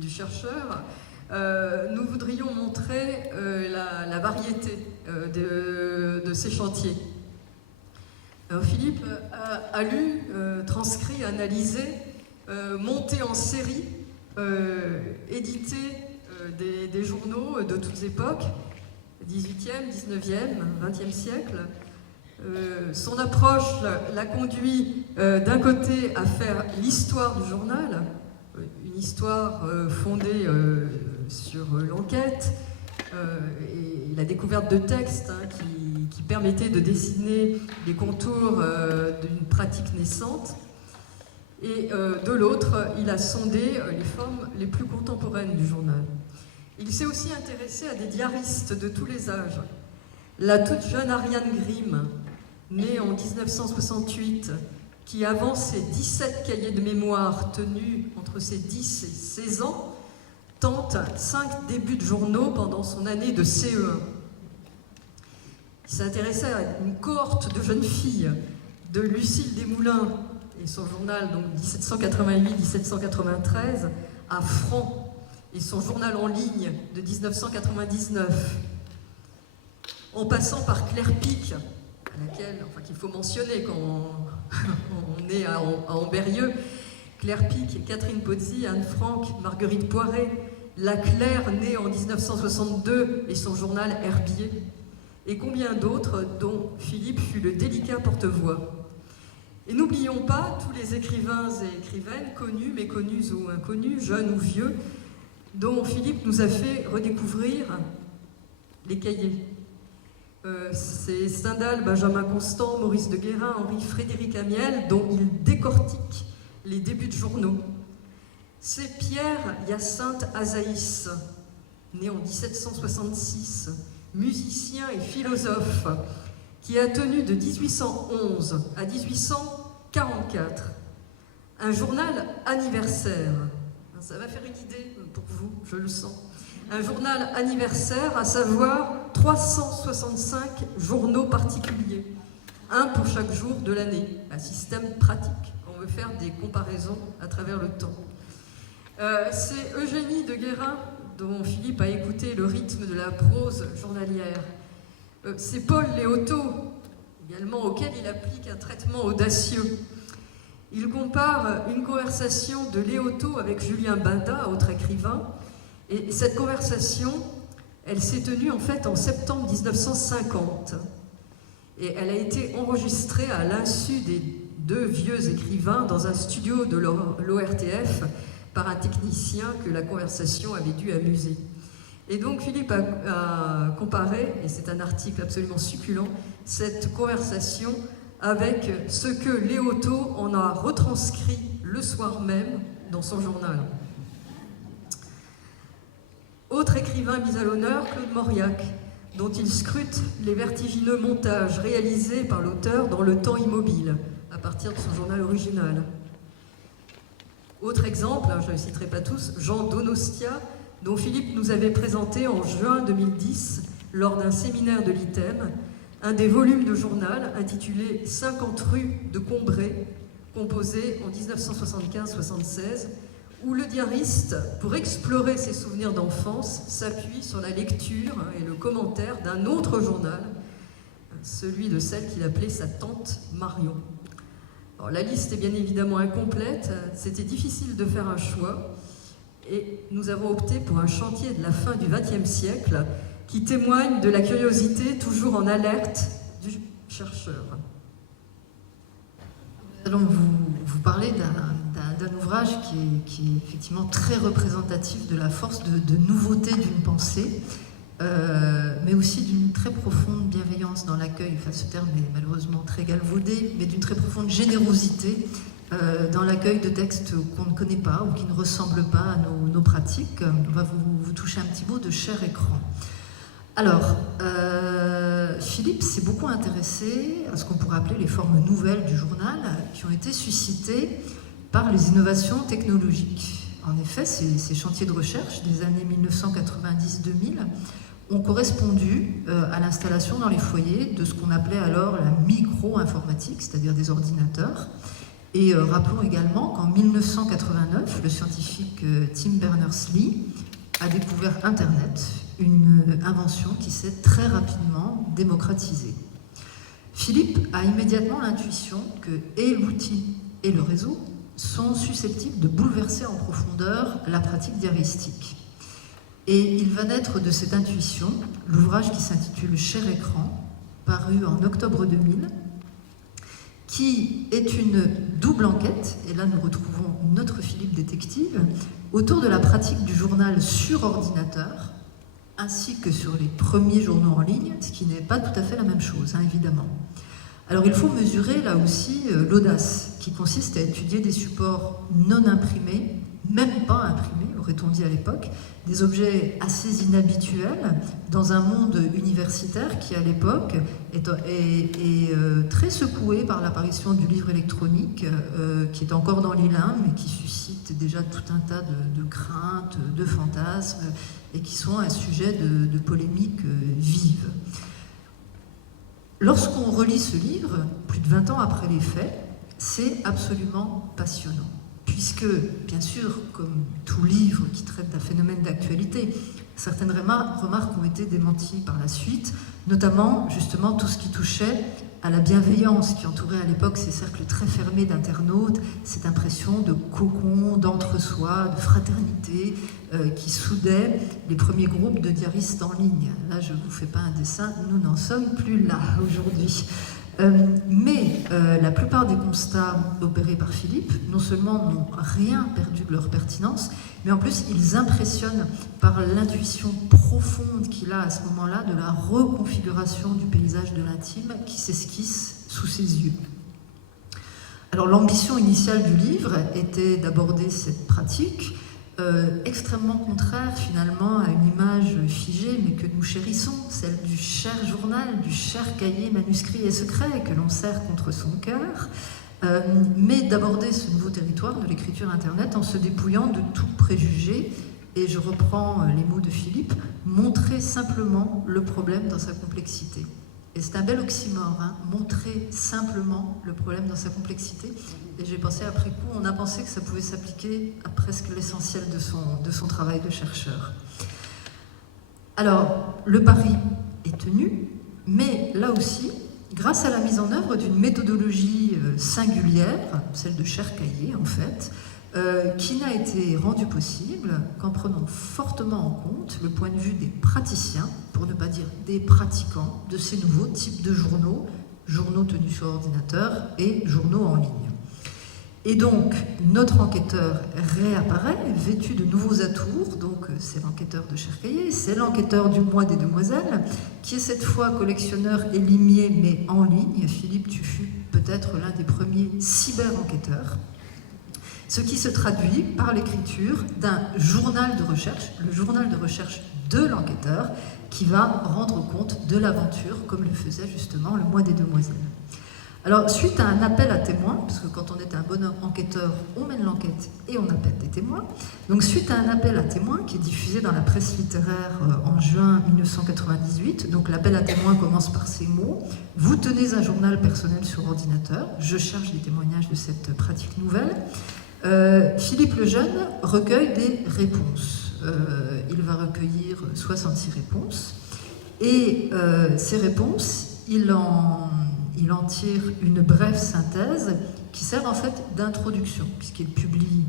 du chercheur. Nous voudrions montrer la variété de ces chantiers. Alors, Philippe a lu, transcrit, analysé, monté en série, édité des journaux de toutes époques, 18e, 19e, 20e siècle. Son approche l'a conduit d'un côté à faire l'histoire du journal, une histoire fondée sur l'enquête et la découverte de textes qui permettaient de dessiner les contours d'une pratique naissante. Et de l'autre, il a sondé les formes les plus contemporaines du journal. Il s'est aussi intéressé à des diaristes de tous les âges. La toute jeune Ariane Grimm, née en 1968, qui avant ses 17 cahiers de mémoire tenus entre ses 10 et 16 ans, tente 5 débuts de journaux pendant son année de CE1. Il s'est intéressé à une cohorte de jeunes filles, de Lucille Desmoulins et son journal donc 1788-1793, à Franc et son journal en ligne de 1999, en passant par Claire Pic, qu'il faut mentionner quand on est à Ambérieux, Claire Pic, Catherine Pozzi, Anne Frank, Marguerite Poiré, la Claire née en 1962 et son journal Herbier, et combien d'autres dont Philippe fut le délicat porte-voix. Et n'oublions pas tous les écrivains et écrivaines, connus, méconnus ou inconnus, jeunes ou vieux, dont Philippe nous a fait redécouvrir les cahiers. C'est Stendhal, Benjamin Constant, Maurice de Guérin, Henri-Frédéric Amiel, dont il décortique les débuts de journaux. C'est Pierre-Hyacinthe Azaïs, né en 1766, musicien et philosophe, qui a tenu de 1811 à 1844 un journal anniversaire. Ça va faire une idée pour vous, je le sens. Un journal anniversaire, à savoir 365 journaux particuliers, un pour chaque jour de l'année. Un système pratique, on veut faire des comparaisons à travers le temps. C'est Eugénie de Guérin, dont Philippe a écouté le rythme de la prose journalière. C'est Paul Léotot, également auquel il applique un traitement audacieux. Il compare une conversation de Léotot avec Julien Binda, autre écrivain, et cette conversation, elle s'est tenue en fait en septembre 1950. Et elle a été enregistrée à l'insu des deux vieux écrivains dans un studio de l'ORTF par un technicien que la conversation avait dû amuser. Et donc Philippe a comparé, et c'est un article absolument succulent, cette conversation avec ce que Léotot en a retranscrit le soir même dans son journal. Autre écrivain mis à l'honneur, Claude Mauriac, dont il scrute les vertigineux montages réalisés par l'auteur dans le temps immobile, à partir de son journal original. Autre exemple, je ne les citerai pas tous, Jean Donostia, dont Philippe nous avait présenté en juin 2010, lors d'un séminaire de l'ITEM, un des volumes de journal intitulé « 50 rues de Combray », composé en 1975-76, où le diariste, pour explorer ses souvenirs d'enfance, s'appuie sur la lecture et le commentaire d'un autre journal, celui de celle qu'il appelait sa tante Marion. Alors, la liste est bien évidemment incomplète, c'était difficile de faire un choix, et nous avons opté pour un chantier de la fin du XXe siècle qui témoigne de la curiosité toujours en alerte du chercheur. Nous allons vous parler d'un ouvrage qui est effectivement très représentatif de la force de nouveauté d'une pensée, mais aussi d'une très profonde bienveillance dans l'accueil. Enfin, ce terme est malheureusement très galvaudé, mais d'une très profonde générosité dans l'accueil de textes qu'on ne connaît pas ou qui ne ressemblent pas à nos pratiques. On va vous toucher un petit mot de chair écran. Alors, Philippe s'est beaucoup intéressé à ce qu'on pourrait appeler les formes nouvelles du journal qui ont été suscitées par les innovations technologiques. En effet, ces chantiers de recherche des années 1990-2000 ont correspondu à l'installation dans les foyers de ce qu'on appelait alors la micro-informatique, c'est-à-dire des ordinateurs. Et rappelons également qu'en 1989, le scientifique Tim Berners-Lee a découvert Internet, une invention qui s'est très rapidement démocratisée. Philippe a immédiatement l'intuition que et l'outil et le réseau sont susceptibles de bouleverser en profondeur la pratique diaristique. Et il va naître de cette intuition l'ouvrage qui s'intitule « Chair écran », paru en octobre 2000, qui est une double enquête, et là nous retrouvons notre Philippe détective, autour de la pratique du journal sur ordinateur, ainsi que sur les premiers journaux en ligne, ce qui n'est pas tout à fait la même chose, hein, évidemment. Alors il faut mesurer là aussi l'audace, qui consiste à étudier des supports non imprimés, même pas imprimés, aurait-on dit à l'époque, des objets assez inhabituels dans un monde universitaire qui, à l'époque, est très secoué par l'apparition du livre électronique, qui est encore dans les limbes, mais qui suscite déjà tout un tas de craintes, de fantasmes, et qui sont un sujet de polémique vive. Lorsqu'on relit ce livre, plus de 20 ans après les faits, c'est absolument passionnant. Puisque, bien sûr, comme tout livre qui traite d'un phénomène d'actualité, certaines remarques ont été démenties par la suite, notamment, justement, tout ce qui touchait à la bienveillance qui entourait à l'époque ces cercles très fermés d'internautes, cette impression de cocon, d'entre-soi, de fraternité qui soudait les premiers groupes de diaristes en ligne. Là, je ne vous fais pas un dessin, nous n'en sommes plus là aujourd'hui. Mais la plupart des constats opérés par Philippe, non seulement n'ont rien perdu de leur pertinence, mais en plus ils impressionnent par l'intuition profonde qu'il a à ce moment-là de la reconfiguration du paysage de l'intime qui s'esquisse sous ses yeux. Alors l'ambition initiale du livre était d'aborder cette pratique extrêmement contraire finalement à une image figée mais que nous chérissons, celle du cher journal, du cher cahier manuscrit et secret que l'on serre contre son cœur, mais d'aborder ce nouveau territoire de l'écriture internet en se dépouillant de tout préjugé, et je reprends les mots de Philippe, montrer simplement le problème dans sa complexité. Et c'est un bel oxymore, hein, montrer simplement le problème dans sa complexité. Et j'ai pensé après coup, on a pensé que ça pouvait s'appliquer à presque l'essentiel de son travail de chercheur. Alors, le pari est tenu, mais là aussi, grâce à la mise en œuvre d'une méthodologie singulière, celle de Cherkayier en fait, qui n'a été rendue possible qu'en prenant fortement en compte le point de vue des praticiens, pour ne pas dire des pratiquants, de ces nouveaux types de journaux, journaux tenus sur ordinateur et journaux en ligne. Et donc, notre enquêteur réapparaît, vêtu de nouveaux atours, donc c'est l'enquêteur de Cherkayier, c'est l'enquêteur du Mois des Demoiselles, qui est cette fois collectionneur et limier, mais en ligne. Philippe, tu fus peut-être l'un des premiers cyber-enquêteurs, ce qui se traduit par l'écriture d'un journal de recherche, le journal de recherche de l'enquêteur, qui va rendre compte de l'aventure, comme le faisait justement le Mois des Demoiselles. Alors, suite à un appel à témoins, parce que quand on est un bon enquêteur, on mène l'enquête et on appelle des témoins. Donc, suite à un appel à témoins qui est diffusé dans la presse littéraire en juin 1998, donc l'appel à témoins commence par ces mots: « Vous tenez un journal personnel sur ordinateur. Je cherche des témoignages de cette pratique nouvelle. » Philippe Lejeune recueille des réponses. Il va recueillir 66 réponses. Et ces réponses, il en tire une brève synthèse qui sert en fait d'introduction, puisqu'il publie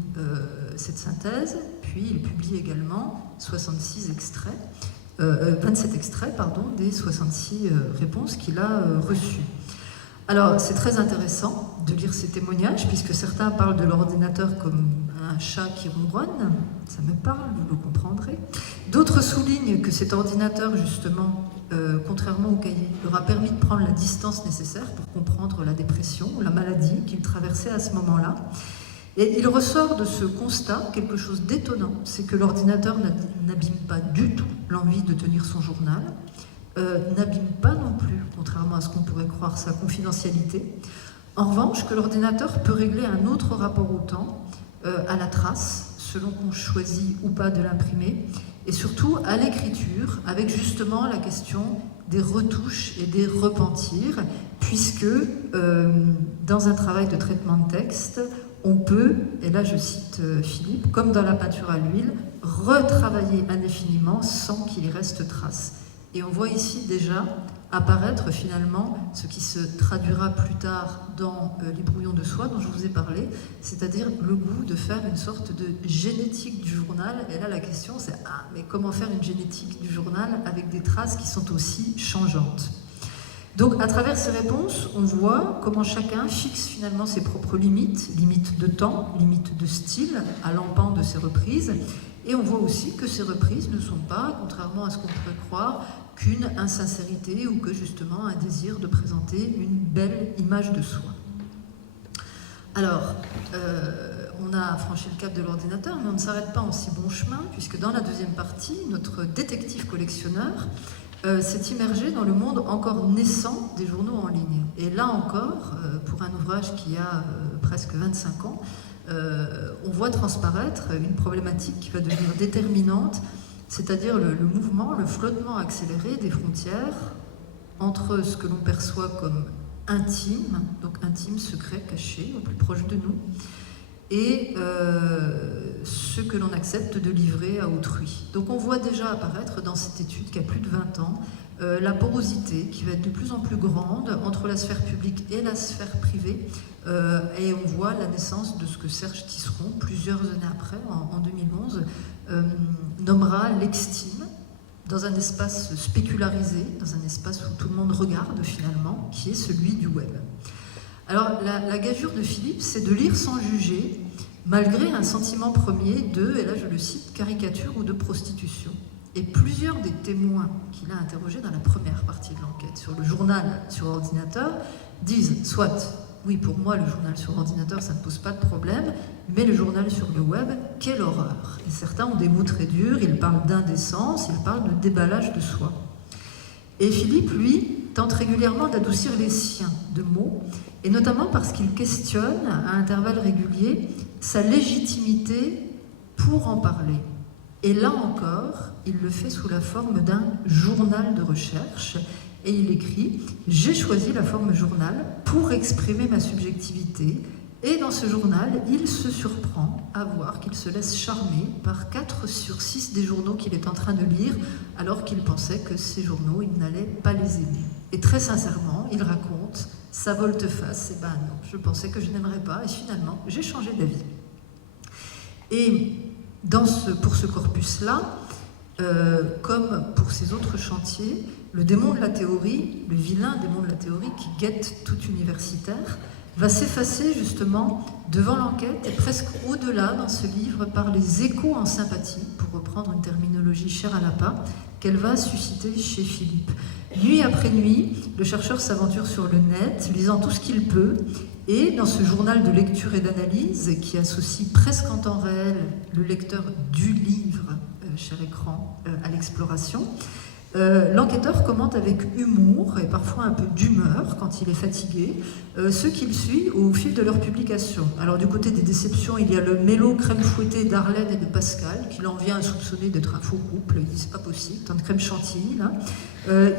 cette synthèse, puis il publie également 27 extraits des 66 réponses qu'il a reçues. Alors, c'est très intéressant de lire ces témoignages, puisque certains parlent de l'ordinateur comme un chat qui ronronne. Ça me parle, vous le comprendrez. D'autres soulignent que cet ordinateur, justement, contrairement au cahier, leur a permis de prendre la distance nécessaire pour comprendre la dépression, la maladie qu'il traversait à ce moment-là. Et il ressort de ce constat quelque chose d'étonnant, c'est que l'ordinateur n'abîme pas du tout l'envie de tenir son journal, n'abîme pas non plus, contrairement à ce qu'on pourrait croire, sa confidentialité. En revanche, que l'ordinateur peut régler un autre rapport au temps, à la trace, selon qu'on choisit ou pas de l'imprimer, et surtout à l'écriture, avec justement la question des retouches et des repentirs, puisque dans un travail de traitement de texte, on peut, et là je cite Philippe, comme dans la peinture à l'huile, retravailler indéfiniment sans qu'il y reste trace. Et on voit ici déjà apparaître finalement ce qui se traduira plus tard dans les brouillons de soie dont je vous ai parlé, c'est-à-dire le goût de faire une sorte de génétique du journal. Et là la question c'est mais comment faire une génétique du journal avec des traces qui sont aussi changeantes? Donc à travers ces réponses, on voit comment chacun fixe finalement ses propres limites, limites de temps, limites de style, à l'empant de ses reprises. Et on voit aussi que ces reprises ne sont pas, contrairement à ce qu'on pourrait croire, qu'une insincérité ou que justement un désir de présenter une belle image de soi. Alors, on a franchi le cap de l'ordinateur, mais on ne s'arrête pas en si bon chemin, puisque dans la deuxième partie, notre détective collectionneur s'est immergé dans le monde encore naissant des journaux en ligne. Et là encore, pour un ouvrage qui a presque 25 ans, on voit transparaître une problématique qui va devenir déterminante, c'est-à-dire le mouvement, le flottement accéléré des frontières entre ce que l'on perçoit comme intime, donc intime, secret, caché, au plus proche de nous, et ce que l'on accepte de livrer à autrui. Donc on voit déjà apparaître dans cette étude qui a plus de 20 ans la porosité qui va être de plus en plus grande entre la sphère publique et la sphère privée, et on voit la naissance de ce que Serge Tisseron, plusieurs années après, en 2011, nommera l'extime, dans un espace spécularisé, dans un espace où tout le monde regarde finalement, qui est celui du web. Alors la gageure de Philippe, c'est de lire sans juger, malgré un sentiment premier de, et là je le cite, caricature ou de prostitution. Et plusieurs des témoins qu'il a interrogés dans la première partie de l'enquête sur le journal sur ordinateur disent soit, oui pour moi le journal sur ordinateur ça ne pose pas de problème, mais le journal sur le web, quelle horreur. Et certains ont des mots très durs, ils parlent d'indécence, ils parlent de déballage de soi. Et Philippe, lui, tente régulièrement d'adoucir les siens de mots, et notamment parce qu'il questionne à intervalles réguliers sa légitimité pour en parler. Et là encore, il le fait sous la forme d'un journal de recherche, et il écrit « J'ai choisi la forme journal pour exprimer ma subjectivité ». Et dans ce journal, il se surprend à voir qu'il se laisse charmer par 4 sur 6 des journaux qu'il est en train de lire, alors qu'il pensait que ces journaux, il n'allait pas les aimer. Et très sincèrement, il raconte sa volte-face, et ben non, je pensais que je n'aimerais pas, et finalement, j'ai changé d'avis. Et pour ce corpus-là, comme pour ces autres chantiers, le démon de la théorie, le vilain démon de la théorie qui guette tout universitaire, va s'effacer justement devant l'enquête et presque au-delà dans ce livre par les échos en sympathie, pour reprendre une terminologie chère à Lapin, qu'elle va susciter chez Philippe. Nuit après nuit, le chercheur s'aventure sur le net, lisant tout ce qu'il peut, et dans ce journal de lecture et d'analyse qui associe presque en temps réel le lecteur du livre, cher écran, à l'exploration, L'enquêteur commente avec humour et parfois un peu d'humeur quand il est fatigué ceux qu'il suit au fil de leur publication. Alors du côté des déceptions, il y a le mélo crème fouettée d'Arlène et de Pascal qui l'en vient à soupçonner d'être un faux couple. Il dit c'est pas possible, tant de crème chantilly là.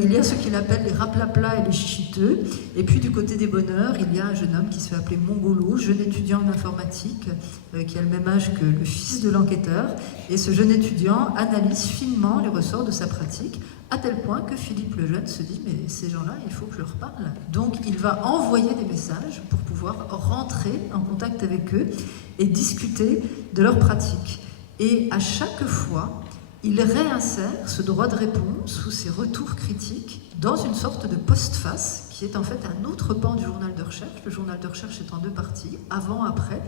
Il y a ce qu'il appelle les raplapla et les chichiteux. Et puis du côté des bonheurs, il y a un jeune homme qui se fait appeler Mongolo, jeune étudiant en informatique, qui a le même âge que le fils de l'enquêteur. Et ce jeune étudiant analyse finement les ressorts de sa pratique, à tel point que Philippe le Jeune se dit « mais ces gens-là, il faut que je leur parle ». Donc il va envoyer des messages pour pouvoir rentrer en contact avec eux et discuter de leur pratique. Et à chaque fois, il réinsère ce droit de réponse ou ces retours critiques dans une sorte de postface qui est en fait un autre pan du journal de recherche. Le journal de recherche est en 2 parties, avant, après.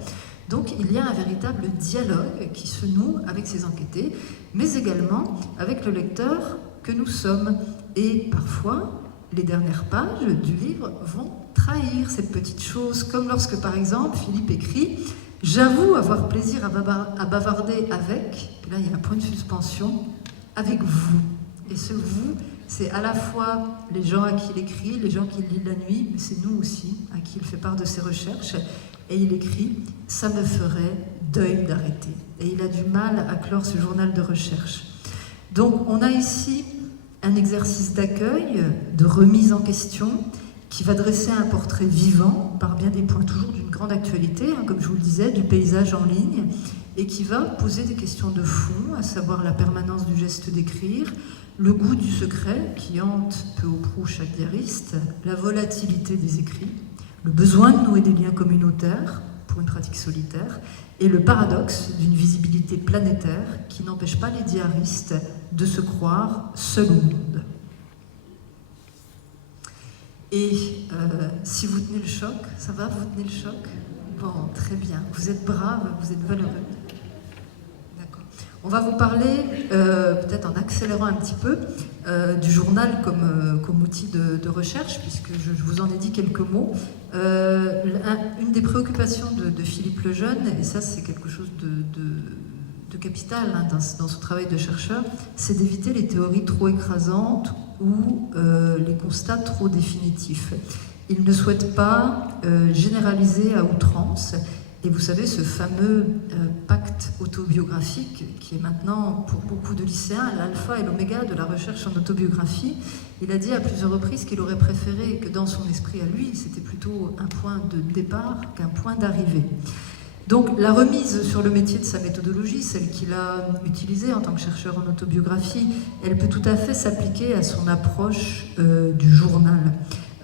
Donc il y a un véritable dialogue qui se noue avec ces enquêtés, mais également avec le lecteur que nous sommes. Et parfois, les dernières pages du livre vont trahir cette petite chose, comme lorsque, par exemple, Philippe écrit « J'avoue avoir plaisir à bavarder avec », là il y a un point de suspension, « avec vous ». Et ce « vous », c'est à la fois les gens à qui il écrit, les gens qui lisent la nuit, mais c'est nous aussi, à qui il fait part de ses recherches. Et il écrit « Ça me ferait deuil d'arrêter ». Et il a du mal à clore ce journal de recherche. Donc on a ici un exercice d'accueil, de remise en question, qui va dresser un portrait vivant, par bien des points toujours d'une grande actualité, comme je vous le disais, du paysage en ligne, et qui va poser des questions de fond, à savoir la permanence du geste d'écrire, le goût du secret, qui hante peu ou prou chaque diariste, la volatilité des écrits, le besoin de nouer des liens communautaires pour une pratique solitaire, et le paradoxe d'une visibilité planétaire qui n'empêche pas les diaristes de se croire seuls au monde. Et si vous tenez le choc, ça va, vous tenez le choc? Bon, très bien. Vous êtes braves, vous êtes valeureux. D'accord. On va vous parler, peut-être en accélérant un petit peu, du journal comme outil de recherche, puisque je vous en ai dit quelques mots. Une des préoccupations de Philippe le Jeune, et ça c'est quelque chose de capital hein, dans son travail de chercheur, c'est d'éviter les théories trop écrasantes ou les constats trop définitifs. Il ne souhaite pas généraliser à outrance, et vous savez, ce fameux pacte autobiographique, qui est maintenant, pour beaucoup de lycéens, l'alpha et l'oméga de la recherche en autobiographie, il a dit à plusieurs reprises qu'il aurait préféré que dans son esprit à lui, c'était plutôt un point de départ qu'un point d'arrivée. Donc la remise sur le métier de sa méthodologie, celle qu'il a utilisée en tant que chercheur en autobiographie, elle peut tout à fait s'appliquer à son approche du journal.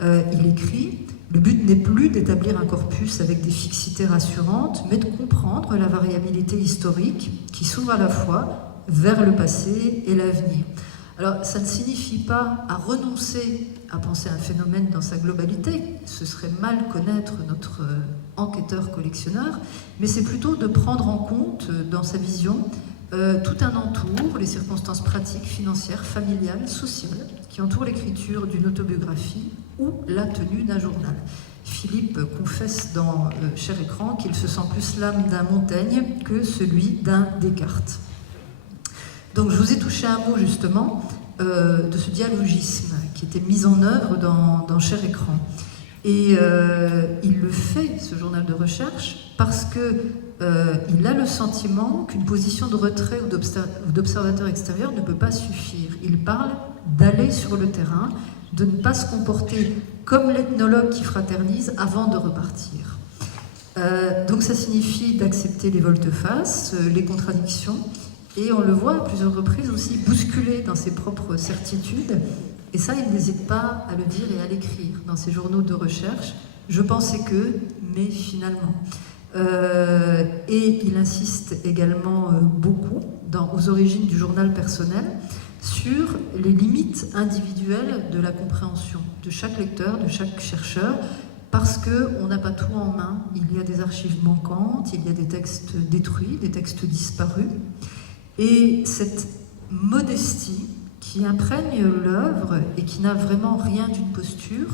Il écrit « Le but n'est plus d'établir un corpus avec des fixités rassurantes, mais de comprendre la variabilité historique qui s'ouvre à la fois vers le passé et l'avenir. » Alors, ça ne signifie pas à renoncer à penser un phénomène dans sa globalité, ce serait mal connaître notre enquêteur-collectionneur, mais c'est plutôt de prendre en compte dans sa vision tout un entour, les circonstances pratiques, financières, familiales, sociales, qui entourent l'écriture d'une autobiographie ou la tenue d'un journal. Philippe confesse dans Cher Écran qu'il se sent plus l'âme d'un Montaigne que celui d'un Descartes. Donc je vous ai touché un mot justement de ce dialogisme qui était mis en œuvre dans Cher Écran. Et il le fait, ce journal de recherche, parce qu'il a le sentiment qu'une position de retrait ou d'observateur extérieur ne peut pas suffire. Il parle d'aller sur le terrain, de ne pas se comporter comme l'ethnologue qui fraternise avant de repartir. Donc ça signifie d'accepter les volte-face, les contradictions, et on le voit à plusieurs reprises aussi bousculé dans ses propres certitudes. Et ça, il n'hésite pas à le dire et à l'écrire dans ses journaux de recherche. Je pensais que, mais finalement. Et il insiste également beaucoup aux origines du journal personnel sur les limites individuelles de la compréhension de chaque lecteur, de chaque chercheur, parce qu'on n'a pas tout en main. Il y a des archives manquantes, il y a des textes détruits, des textes disparus. Et cette modestie qui imprègne l'œuvre et qui n'a vraiment rien d'une posture,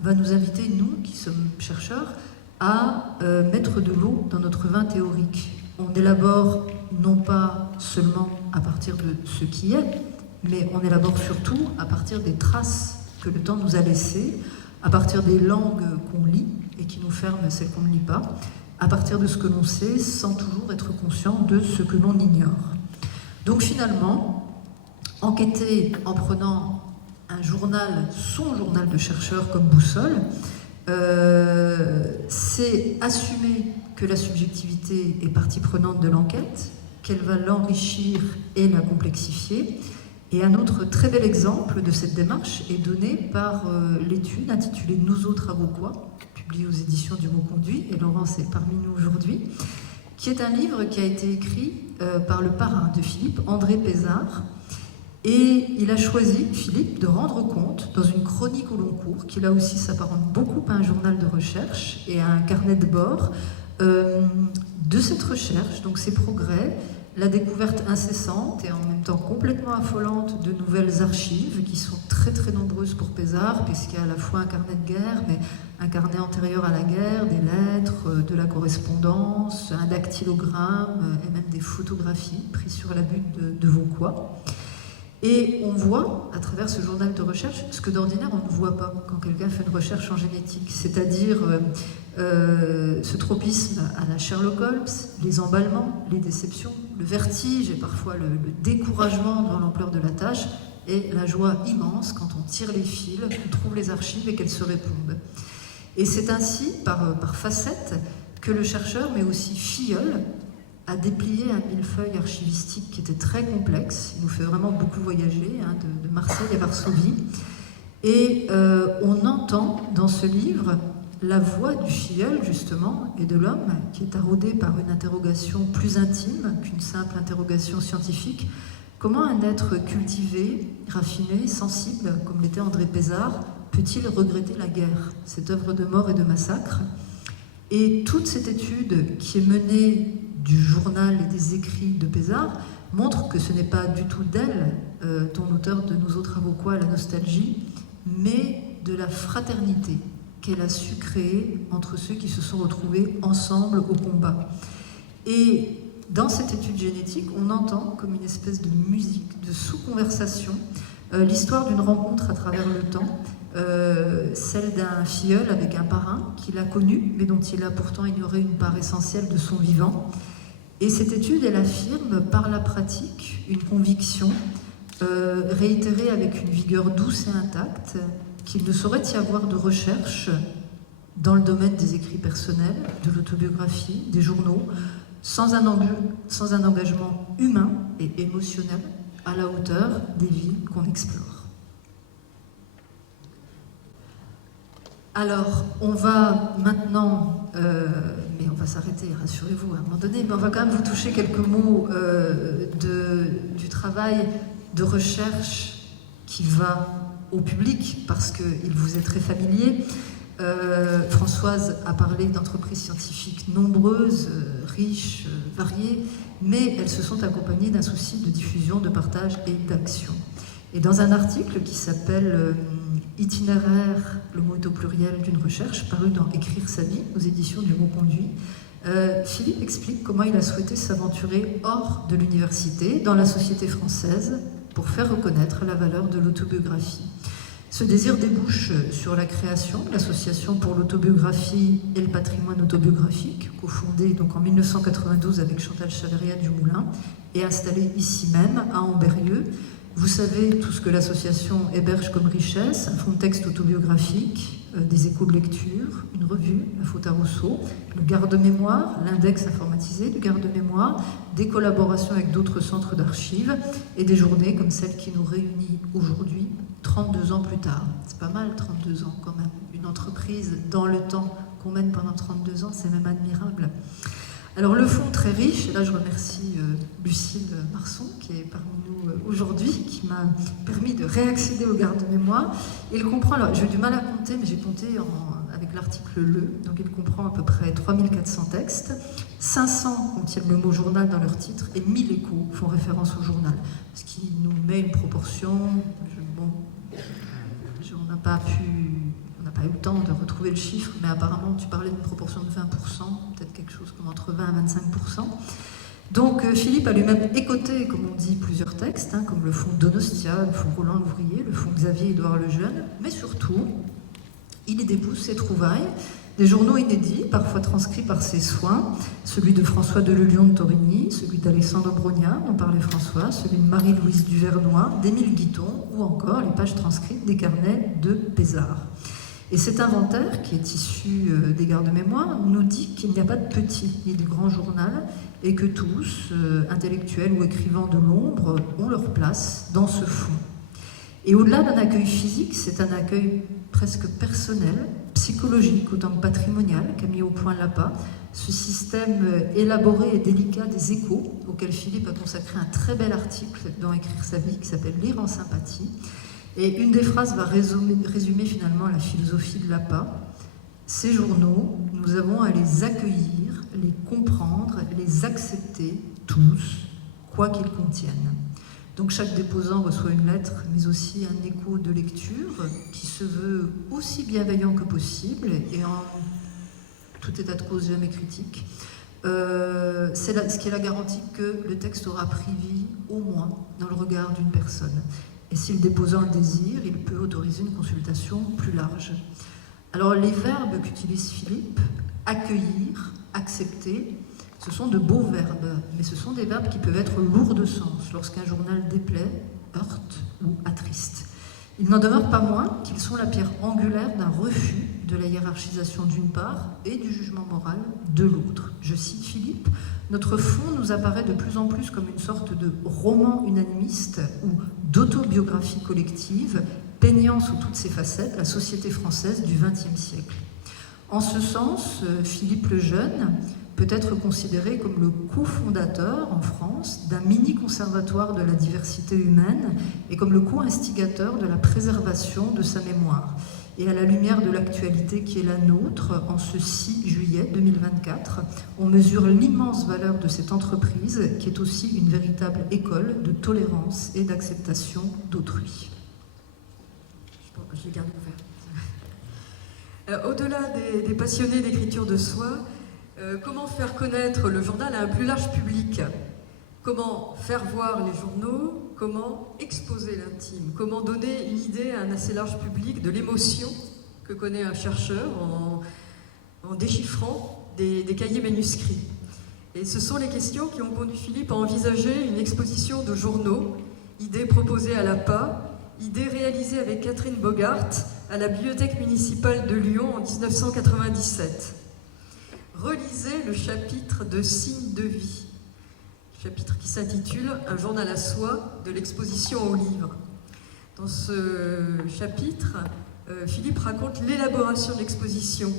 va nous inviter, nous, qui sommes chercheurs, à mettre de l'eau dans notre vin théorique. On élabore non pas seulement à partir de ce qui est, mais on élabore surtout à partir des traces que le temps nous a laissées, à partir des langues qu'on lit et qui nous ferment celles qu'on ne lit pas, à partir de ce que l'on sait sans toujours être conscient de ce que l'on ignore. Donc finalement, enquêter en prenant un journal, son journal de chercheur comme boussole, c'est assumer que la subjectivité est partie prenante de l'enquête, qu'elle va l'enrichir et la complexifier. Et un autre très bel exemple de cette démarche est donné par l'étude intitulée « Nous autres avoquois », publiée aux éditions du Mot Conduit, et Laurence est parmi nous aujourd'hui, qui est un livre qui a été écrit par le parrain de Philippe, André Pézard, et il a choisi, Philippe, de rendre compte, dans une chronique au long cours, qui là aussi s'apparente beaucoup à un journal de recherche et à un carnet de bord, de cette recherche, donc ses progrès, la découverte incessante et en même temps complètement affolante de nouvelles archives qui sont très très nombreuses pour Pézard, puisqu'il y a à la fois un carnet de guerre, mais un carnet antérieur à la guerre, des lettres, de la correspondance, un dactylogramme et même des photographies prises sur la butte de Vauquois. Et on voit, à travers ce journal de recherche, ce que d'ordinaire on ne voit pas quand quelqu'un fait une recherche en génétique, c'est-à-dire ce tropisme à la Sherlock Holmes, les emballements, les déceptions, le vertige et parfois le découragement devant l'ampleur de la tâche, et la joie immense quand on tire les fils, on trouve les archives et qu'elles se répondent. Et c'est ainsi, par facettes, que le chercheur, mais aussi Filleul, a déplié un millefeuille archivistique qui était très complexe. Il nous fait vraiment beaucoup voyager, hein, de Marseille à Varsovie. Et on entend dans ce livre la voix du Filleul, justement, et de l'homme, qui est taraudé par une interrogation plus intime qu'une simple interrogation scientifique. Comment un être cultivé, raffiné, sensible, comme l'était André Pézard, peut-il regretter la guerre, cette œuvre de mort et de massacre? Et toute cette étude qui est menée du journal et des écrits de Pézard montre que ce n'est pas du tout d'elle, dont l'auteur de Nous autres avoquois, la nostalgie, mais de la fraternité qu'elle a su créer entre ceux qui se sont retrouvés ensemble au combat. Et dans cette étude génétique, on entend comme une espèce de musique, de sous-conversation, l'histoire d'une rencontre à travers le temps, celle d'un filleul avec un parrain qu'il a connu, mais dont il a pourtant ignoré une part essentielle de son vivant. Et cette étude, elle affirme par la pratique une conviction réitérée avec une vigueur douce et intacte, qu'il ne saurait y avoir de recherche dans le domaine des écrits personnels, de l'autobiographie, des journaux, sans un engagement humain et émotionnel à la hauteur des vies qu'on explore. Alors, on va maintenant, mais on va s'arrêter, rassurez-vous, à un moment donné, mais on va quand même vous toucher quelques mots du travail de recherche qui va au public, parce qu'il vous est très familier. Françoise a parlé d'entreprises scientifiques nombreuses, riches, variées, mais elles se sont accompagnées d'un souci de diffusion, de partage et d'action. Et dans un article qui s'appelle Itinéraire, le mot est au pluriel, d'une recherche, paru dans Écrire sa vie, aux éditions du Mot Conduit, Philippe explique comment il a souhaité s'aventurer hors de l'université, dans la société française, pour faire reconnaître la valeur de l'autobiographie. Ce désir débouche sur la création de l'Association pour l'autobiographie et le patrimoine autobiographique, cofondée donc en 1992 avec Chantal Chaverriat-Dumoulin et installée ici même, à Ambérieu. Vous savez tout ce que l'association héberge comme richesse, un fonds de texte autobiographique, des échos de lecture, une revue, la faute à Rousseau, le garde-mémoire, l'index informatisé du garde-mémoire, des collaborations avec d'autres centres d'archives et des journées comme celle qui nous réunit aujourd'hui, 32 ans plus tard. C'est pas mal, 32 ans quand même. Une entreprise dans le temps qu'on mène pendant 32 ans, c'est même admirable. Alors le fonds très riche, et là je remercie Lucille Marson qui est parmi nous aujourd'hui, qui m'a permis de réaccéder au garde-mémoire. Il comprend, alors j'ai eu du mal à compter, mais j'ai compté avec l'article Le, donc il comprend à peu près 3400 textes, 500 contiennent le mot journal dans leur titre et 1000 échos font référence au journal, ce qui nous met une proportion, on n'a pas eu le temps de retrouver le chiffre, mais apparemment tu parlais d'une proportion de 20%, peut-être quelque chose comme entre 20 et 25%. Donc Philippe a lui-même écoté, comme on dit, plusieurs textes, comme le fonds Donostia, le fonds Roland Louvrier, le fonds Xavier-Édouard Lejeune, mais surtout, il y dépousse ses trouvailles, des journaux inédits, parfois transcrits par ses soins, celui de François de Lelion de Torigny, celui d'Alexandre Brognat, dont parlait François, celui de Marie-Louise Duvernois, d'Émile Guiton, ou encore les pages transcrites des carnets de Pézard. Et cet inventaire, qui est issu des gardes-mémoires, nous dit qu'il n'y a pas de petit ni de grand journal, et que tous, intellectuels ou écrivains de l'ombre, ont leur place dans ce fonds. Et au-delà d'un accueil physique, c'est un accueil presque personnel, psychologique autant que patrimonial, qu'a mis au point l'APA, ce système élaboré et délicat des échos, auquel Philippe a consacré un très bel article dans Écrire sa vie, qui s'appelle Lire en sympathie. Et une des phrases va résumer finalement la philosophie de l'APA. Ces journaux, nous avons à les accueillir, les comprendre, les accepter tous, quoi qu'ils contiennent. Donc chaque déposant reçoit une lettre, mais aussi un écho de lecture qui se veut aussi bienveillant que possible et en tout état de cause jamais critique. Ce qui est la garantie que le texte aura pris vie au moins dans le regard d'une personne. Et si le déposant le désire, il peut autoriser une consultation plus large. Alors les verbes qu'utilise Philippe, accueillir, accepter, ce sont de beaux verbes, mais ce sont des verbes qui peuvent être lourds de sens lorsqu'un journal déplaît, heurte ou attriste. Il n'en demeure pas moins qu'ils sont la pierre angulaire d'un refus de la hiérarchisation d'une part et du jugement moral de l'autre. Je cite Philippe, « Notre fonds nous apparaît de plus en plus comme une sorte de roman unanimiste ou d'autobiographie collective, peignant sous toutes ses facettes la société française du XXe siècle. » En ce sens, Philippe le Jeune peut être considéré comme le cofondateur en France d'un mini-conservatoire de la diversité humaine et comme le co-instigateur de la préservation de sa mémoire. Et à la lumière de l'actualité qui est la nôtre, en ce 6 juillet 2024, on mesure l'immense valeur de cette entreprise qui est aussi une véritable école de tolérance et d'acceptation d'autrui. Je l'ai gardé ouvert. Au-delà des passionnés d'écriture de soi, comment faire connaître le journal à un plus large public? Comment faire voir les journaux? Comment exposer l'intime? Comment donner une idée à un assez large public de l'émotion que connaît un chercheur en déchiffrant des cahiers manuscrits? Et ce sont les questions qui ont conduit Philippe à envisager une exposition de journaux, idée proposée à l'APA, idée réalisée avec Catherine Bogart à la Bibliothèque municipale de Lyon en 1997. Relisez le chapitre de Signes de vie, chapitre qui s'intitule « Un journal à soi de l'exposition au livre ». Dans ce chapitre, Philippe raconte l'élaboration de l'exposition,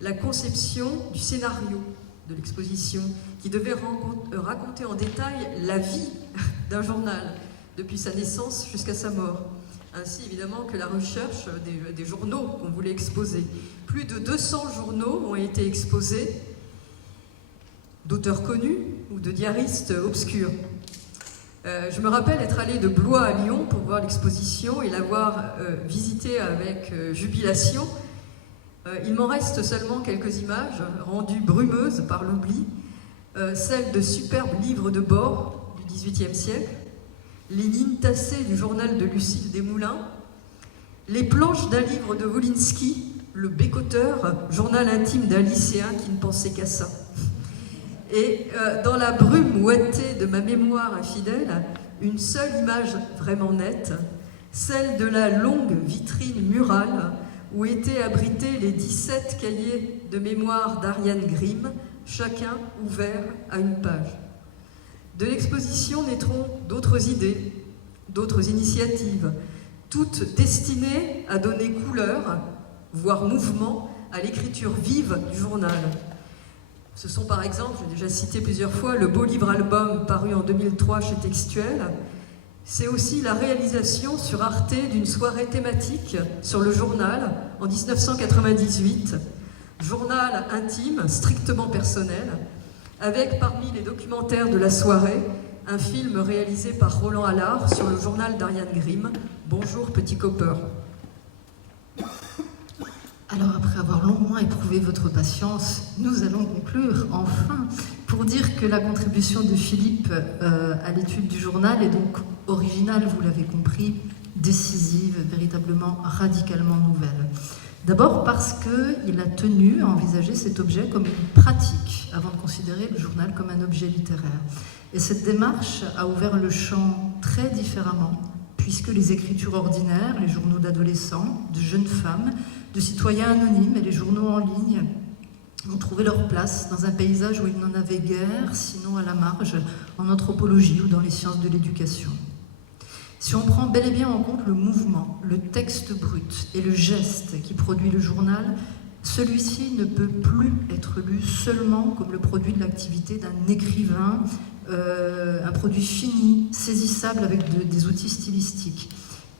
la conception du scénario de l'exposition, qui devait raconter en détail la vie d'un journal, depuis sa naissance jusqu'à sa mort, ainsi évidemment que la recherche des journaux qu'on voulait exposer. Plus de 200 journaux ont été exposés, d'auteurs connus ou de diaristes obscurs. Je me rappelle être allée de Blois à Lyon pour voir l'exposition et l'avoir visitée avec jubilation. Il m'en reste seulement quelques images, rendues brumeuses par l'oubli, celles de superbes livres de bord du XVIIIe siècle, les lignes tassées du journal de Lucile Desmoulins, les planches d'un livre de Wolinski, Le Bécoteur, journal intime d'un lycéen qui ne pensait qu'à ça. Et dans la brume ouatée de ma mémoire infidèle, une seule image vraiment nette, celle de la longue vitrine murale où étaient abrités les 17 cahiers de mémoire d'Ariane Grimm, chacun ouvert à une page. De l'exposition naîtront d'autres idées, d'autres initiatives, toutes destinées à donner couleur, voire mouvement, à l'écriture vive du journal. Ce sont par exemple, j'ai déjà cité plusieurs fois, le beau livre-album paru en 2003 chez Textuel. C'est aussi la réalisation sur Arte d'une soirée thématique sur le journal en 1998, journal intime, strictement personnel, avec parmi les documentaires de la soirée, un film réalisé par Roland Allard sur le journal d'Ariane Grimm, Bonjour Petit Copper. Alors, après avoir longuement éprouvé votre patience, nous allons conclure, enfin, pour dire que la contribution de Philippe à l'étude du journal est donc originale, vous l'avez compris, décisive, véritablement radicalement nouvelle. D'abord parce qu'il a tenu à envisager cet objet comme une pratique, avant de considérer le journal comme un objet littéraire. Et cette démarche a ouvert le champ très différemment, puisque les écritures ordinaires, les journaux d'adolescents, de jeunes femmes, de citoyens anonymes et les journaux en ligne ont trouvé leur place dans un paysage où ils n'en avaient guère, sinon à la marge, en anthropologie ou dans les sciences de l'éducation. Si on prend bel et bien en compte le mouvement, le texte brut et le geste qui produit le journal, celui-ci ne peut plus être lu seulement comme le produit de l'activité d'un écrivain, un produit fini, saisissable avec des outils stylistiques.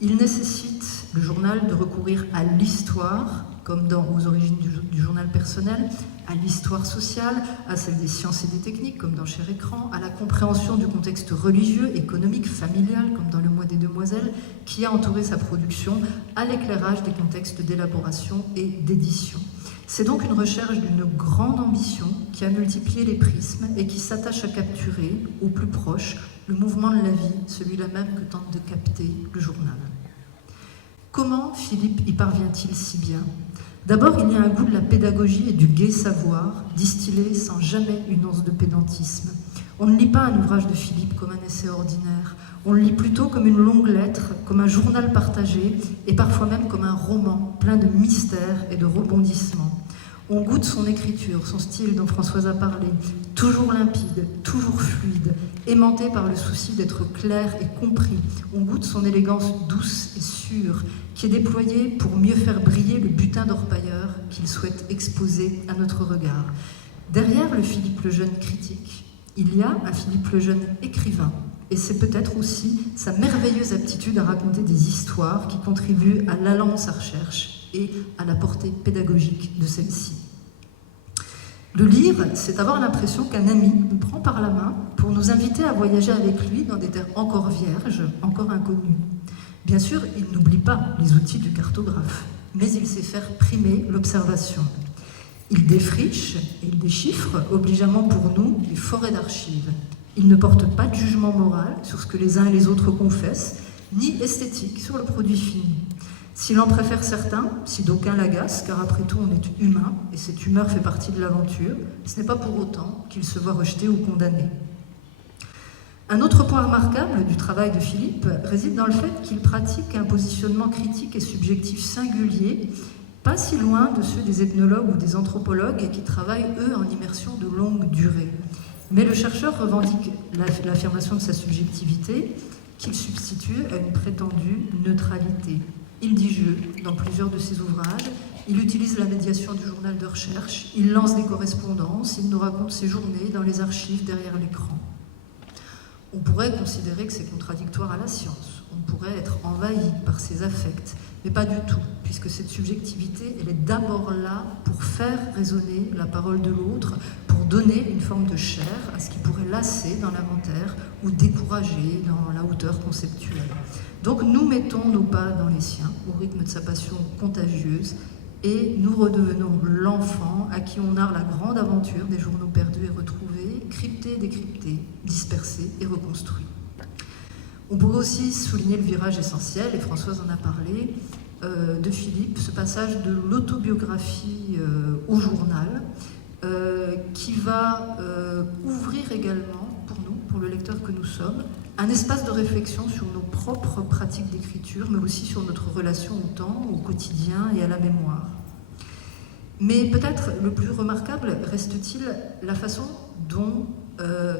Il nécessite, le journal, de recourir à l'histoire, comme aux origines du journal personnel, à l'histoire sociale, à celle des sciences et des techniques, comme dans Cher Écran, à la compréhension du contexte religieux, économique, familial, comme dans Le Mois des Demoiselles, qui a entouré sa production, à l'éclairage des contextes d'élaboration et d'édition. C'est donc une recherche d'une grande ambition qui a multiplié les prismes et qui s'attache à capturer, au plus proche, le mouvement de la vie, celui-là même que tente de capter le journal. Comment Philippe y parvient-il si bien ? D'abord, il y a un goût de la pédagogie et du gai savoir, distillé sans jamais une once de pédantisme. On ne lit pas un ouvrage de Philippe comme un essai ordinaire, on le lit plutôt comme une longue lettre, comme un journal partagé, et parfois même comme un roman plein de mystères et de rebondissements. On goûte son écriture, son style dont Françoise a parlé, toujours limpide, toujours fluide, aimanté par le souci d'être clair et compris. On goûte son élégance douce et sûre, qui est déployée pour mieux faire briller le butin d'orpailleur qu'il souhaite exposer à notre regard. Derrière le Philippe Lejeune critique, il y a un Philippe Lejeune écrivain, et c'est peut-être aussi sa merveilleuse aptitude à raconter des histoires qui contribuent à l'allant de sa recherche et à la portée pédagogique de celle-ci. Le lire, c'est avoir l'impression qu'un ami nous prend par la main pour nous inviter à voyager avec lui dans des terres encore vierges, encore inconnues. Bien sûr, il n'oublie pas les outils du cartographe, mais il sait faire primer l'observation. Il défriche et il déchiffre, obligeamment pour nous, les forêts d'archives. Il ne porte pas de jugement moral sur ce que les uns et les autres confessent, ni esthétique sur le produit fini. S'il en préfère certains, si d'aucuns l'agacent, car après tout on est humain, et cette humeur fait partie de l'aventure, ce n'est pas pour autant qu'il se voit rejeté ou condamné. Un autre point remarquable du travail de Philippe réside dans le fait qu'il pratique un positionnement critique et subjectif singulier, pas si loin de ceux des ethnologues ou des anthropologues qui travaillent, eux, en immersion de longue durée. Mais le chercheur revendique l'affirmation de sa subjectivité, qu'il substitue à une prétendue neutralité. Il dit je dans plusieurs de ses ouvrages, il utilise la médiation du journal de recherche, il lance des correspondances, il nous raconte ses journées dans les archives derrière l'écran. On pourrait considérer que c'est contradictoire à la science, on pourrait être envahi par ses affects, mais pas du tout, puisque cette subjectivité, elle est d'abord là pour faire résonner la parole de l'autre, pour donner une forme de chair à ce qui pourrait lasser dans l'inventaire ou décourager dans la hauteur conceptuelle. Donc nous mettons nos pas dans les siens, au rythme de sa passion contagieuse, et nous redevenons l'enfant à qui on narre la grande aventure des journaux perdus et retrouvés, cryptés, décryptés, dispersés et reconstruits. On pourrait aussi souligner le virage essentiel, et Françoise en a parlé, de Philippe, ce passage de l'autobiographie au journal, qui va ouvrir également, pour nous, pour le lecteur que nous sommes, un espace de réflexion sur nos propres pratiques d'écriture, mais aussi sur notre relation au temps, au quotidien et à la mémoire. Mais peut-être le plus remarquable reste-t-il la façon dont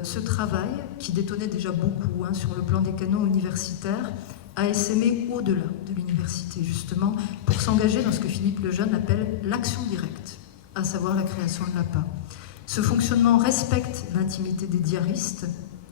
ce travail, qui détonnait déjà beaucoup sur le plan des canons universitaires, a essaimé au-delà de l'université, justement, pour s'engager dans ce que Philippe Lejeune appelle l'action directe, à savoir la création de l'APA. Ce fonctionnement respecte l'intimité des diaristes,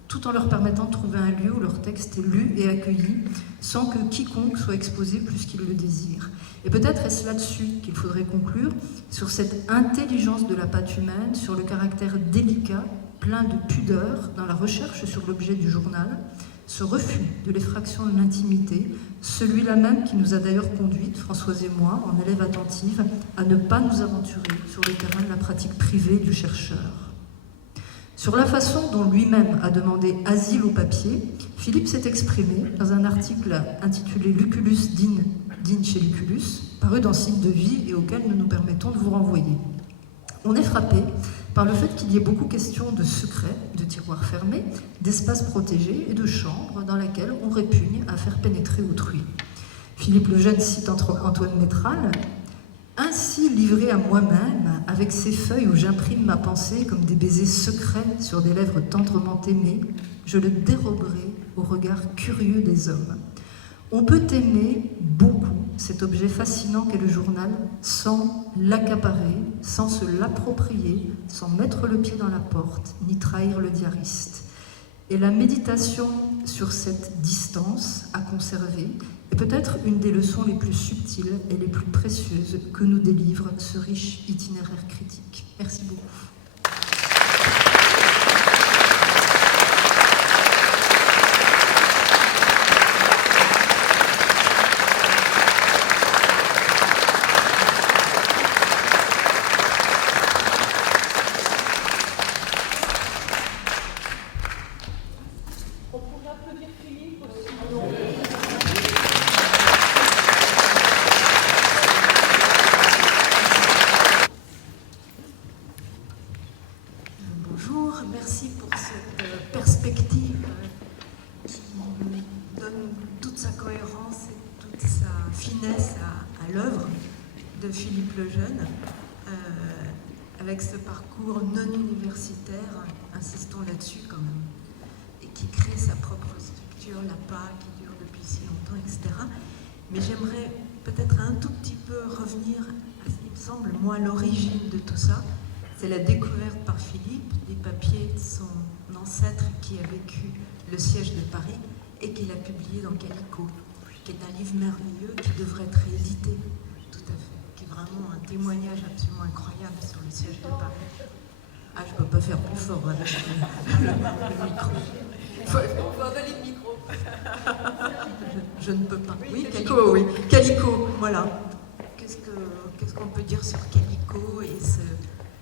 tout en leur permettant de trouver un lieu où leur texte est lu et accueilli, sans que quiconque soit exposé plus qu'il le désire. Et peut-être est-ce là-dessus qu'il faudrait conclure, sur cette intelligence de la patte humaine, sur le caractère délicat, plein de pudeur, dans la recherche sur l'objet du journal, ce refus de l'effraction de l'intimité, celui-là même qui nous a d'ailleurs conduites, Françoise et moi, en élèves attentives, à ne pas nous aventurer sur le terrain de la pratique privée du chercheur. Sur la façon dont lui-même a demandé asile au papier, Philippe s'est exprimé dans un article intitulé Lucullus din chez Lucullus, paru dans Signe de vie et auquel nous nous permettons de vous renvoyer. On est frappé par le fait qu'il y ait beaucoup question de secrets, de tiroirs fermés, d'espaces protégés et de chambres dans lesquelles on répugne à faire pénétrer autrui. Philippe le Jeune cite Antoine Métral. « Ainsi livré à moi-même, avec ces feuilles où j'imprime ma pensée comme des baisers secrets sur des lèvres tendrement aimées, je le déroberai au regard curieux des hommes. On peut aimer beaucoup cet objet fascinant qu'est le journal sans l'accaparer, sans se l'approprier, sans mettre le pied dans la porte, ni trahir le diariste. Et la méditation sur cette distance à conserver est peut-être une des leçons les plus subtiles et les plus précieuses que nous délivre ce riche itinéraire critique. » Merci beaucoup. Merci pour cette perspective qui donne toute sa cohérence et toute sa finesse à l'œuvre de Philippe le Jeune, avec ce parcours non universitaire, insistons là-dessus quand même, et qui crée sa propre structure, l'APA, qui dure depuis si longtemps, etc. Mais j'aimerais peut-être un tout petit peu revenir à ce qui me semble, moi, l'origine de tout ça. C'est la découverte par Philippe des papiers de son ancêtre qui a vécu le siège de Paris et qu'il a publié dans Calicot, qui est un livre merveilleux qui devrait être réédité, tout à fait, qui est vraiment un témoignage absolument incroyable sur le siège de Paris. Ah, je ne peux pas faire plus fort avec le micro. Il faut avaler le micro. Je ne peux pas. Oui, Calicot, oui. Calicot, voilà. Qu'est-ce qu'on peut dire sur Calicot et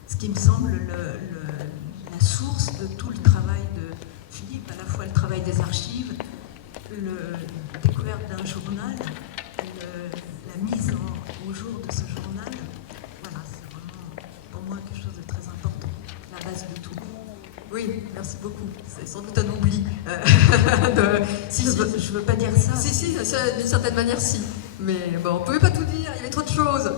ce qui me semble la source de tout le travail de Philippe, à la fois le travail des archives, la découverte d'un journal, la mise au jour de ce journal. Voilà, c'est vraiment pour moi quelque chose de très important, la base de tout. Oui, merci beaucoup. C'est sans doute un oubli. Je veux pas dire ça. Si, d'une certaine manière, si. Mais bon, on ne pouvait pas tout dire, il y avait trop de choses.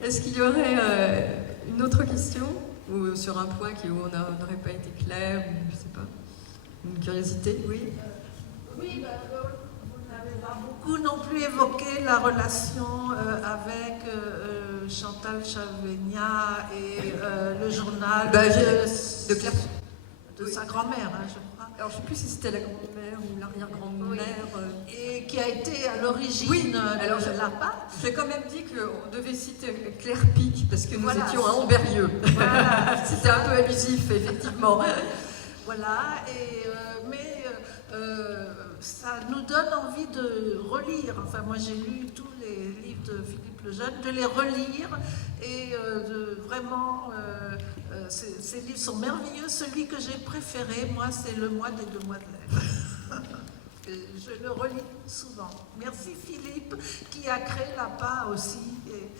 Est-ce qu'il y aurait une autre question ou sur un point où on n'aurait pas été clair, ou je sais pas, une curiosité, oui. Oui, vous n'avez pas beaucoup non plus évoqué la relation avec Chantal Chavegna et le journal de sa grand-mère, hein, je crois. Alors je ne sais plus si c'était la grand-mère ou l'arrière-grand-mère. Oui. Et qui a été à l'origine de l'APA. J'ai quand même dit qu'on devait citer Claire Pic parce que nous étions à Amberieux. Voilà. C'était un peu allusif, effectivement. Voilà, ça nous donne envie de relire. Enfin, moi j'ai lu tous les livres de Philippe le Jeune, de les relire et de vraiment. Ces livres sont merveilleux. Celui que j'ai préféré, moi, c'est Le Mois des Demoiselles. Je le relis souvent. Merci Philippe, qui a créé l'APA aussi et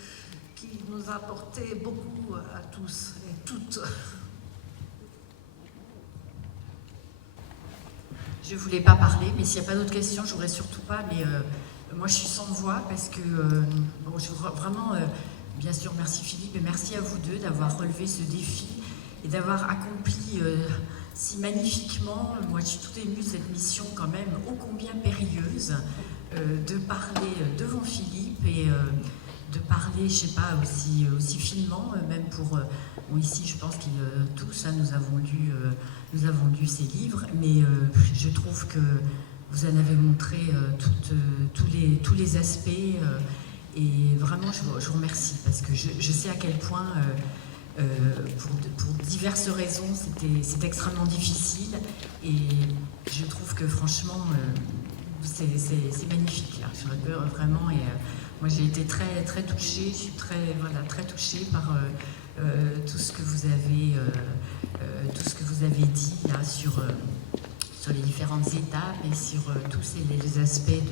qui nous a apporté beaucoup à tous et toutes. Je ne voulais pas parler, mais s'il n'y a pas d'autres questions, je ne voudrais surtout pas. Mais moi, je suis sans voix parce que, je voudrais vraiment, bien sûr, merci Philippe et merci à vous deux d'avoir relevé ce défi et d'avoir accompli si magnifiquement. Moi, je suis tout émue de cette mission quand même ô combien périlleuse de parler devant Philippe et de parler, je ne sais pas, aussi finement, même pour... ici, je pense que tous, nous avons lu ces livres, mais je trouve que vous en avez montré tous les aspects, et vraiment, je vous remercie, parce que je sais à quel point pour diverses raisons, c'est extrêmement difficile. Et je trouve que franchement, c'est magnifique, là. Vraiment. Et moi, j'ai été très, très touchée. Je suis très touchée par tout ce que vous avez dit là sur les différentes étapes et sur tous les aspects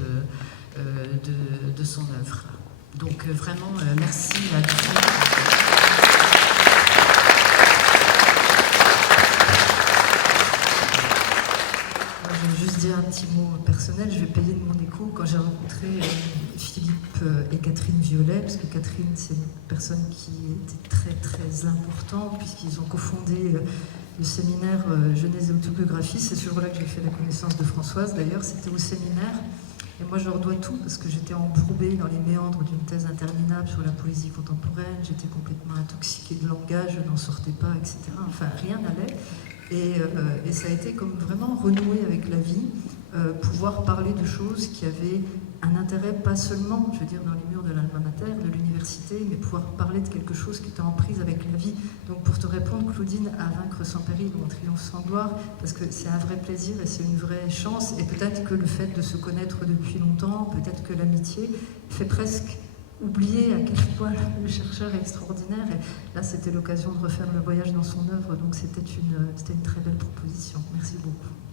de son œuvre. Donc vraiment, merci à tous. Je vais juste dire un petit mot personnel, je vais payer de mon écho. Quand j'ai rencontré Philippe et Catherine Violet, parce que Catherine, c'est une personne qui était très très importante, puisqu'ils ont cofondé le séminaire Jeunesse et autobiographie. C'est ce jour-là que j'ai fait la connaissance de Françoise, d'ailleurs, c'était au séminaire. Et moi, je leur dois tout, parce que j'étais embourbée dans les méandres d'une thèse interminable sur la poésie contemporaine, j'étais complètement intoxiquée de langage, je n'en sortais pas, etc. Enfin, rien n'allait. Et ça a été comme vraiment renouer avec la vie, pouvoir parler de choses qui avaient un intérêt, pas seulement, je veux dire, dans les murs de l'alma mater, de l'université, mais pouvoir parler de quelque chose qui était en prise avec la vie. Donc pour te répondre, Claudine, à vaincre sans péril ou en triomphe sans gloire, parce que c'est un vrai plaisir et c'est une vraie chance, et peut-être que le fait de se connaître depuis longtemps, peut-être que l'amitié fait presque oublier à quel point le chercheur est extraordinaire. Et là, c'était l'occasion de refaire le voyage dans son œuvre, donc c'était une très belle proposition. Merci beaucoup.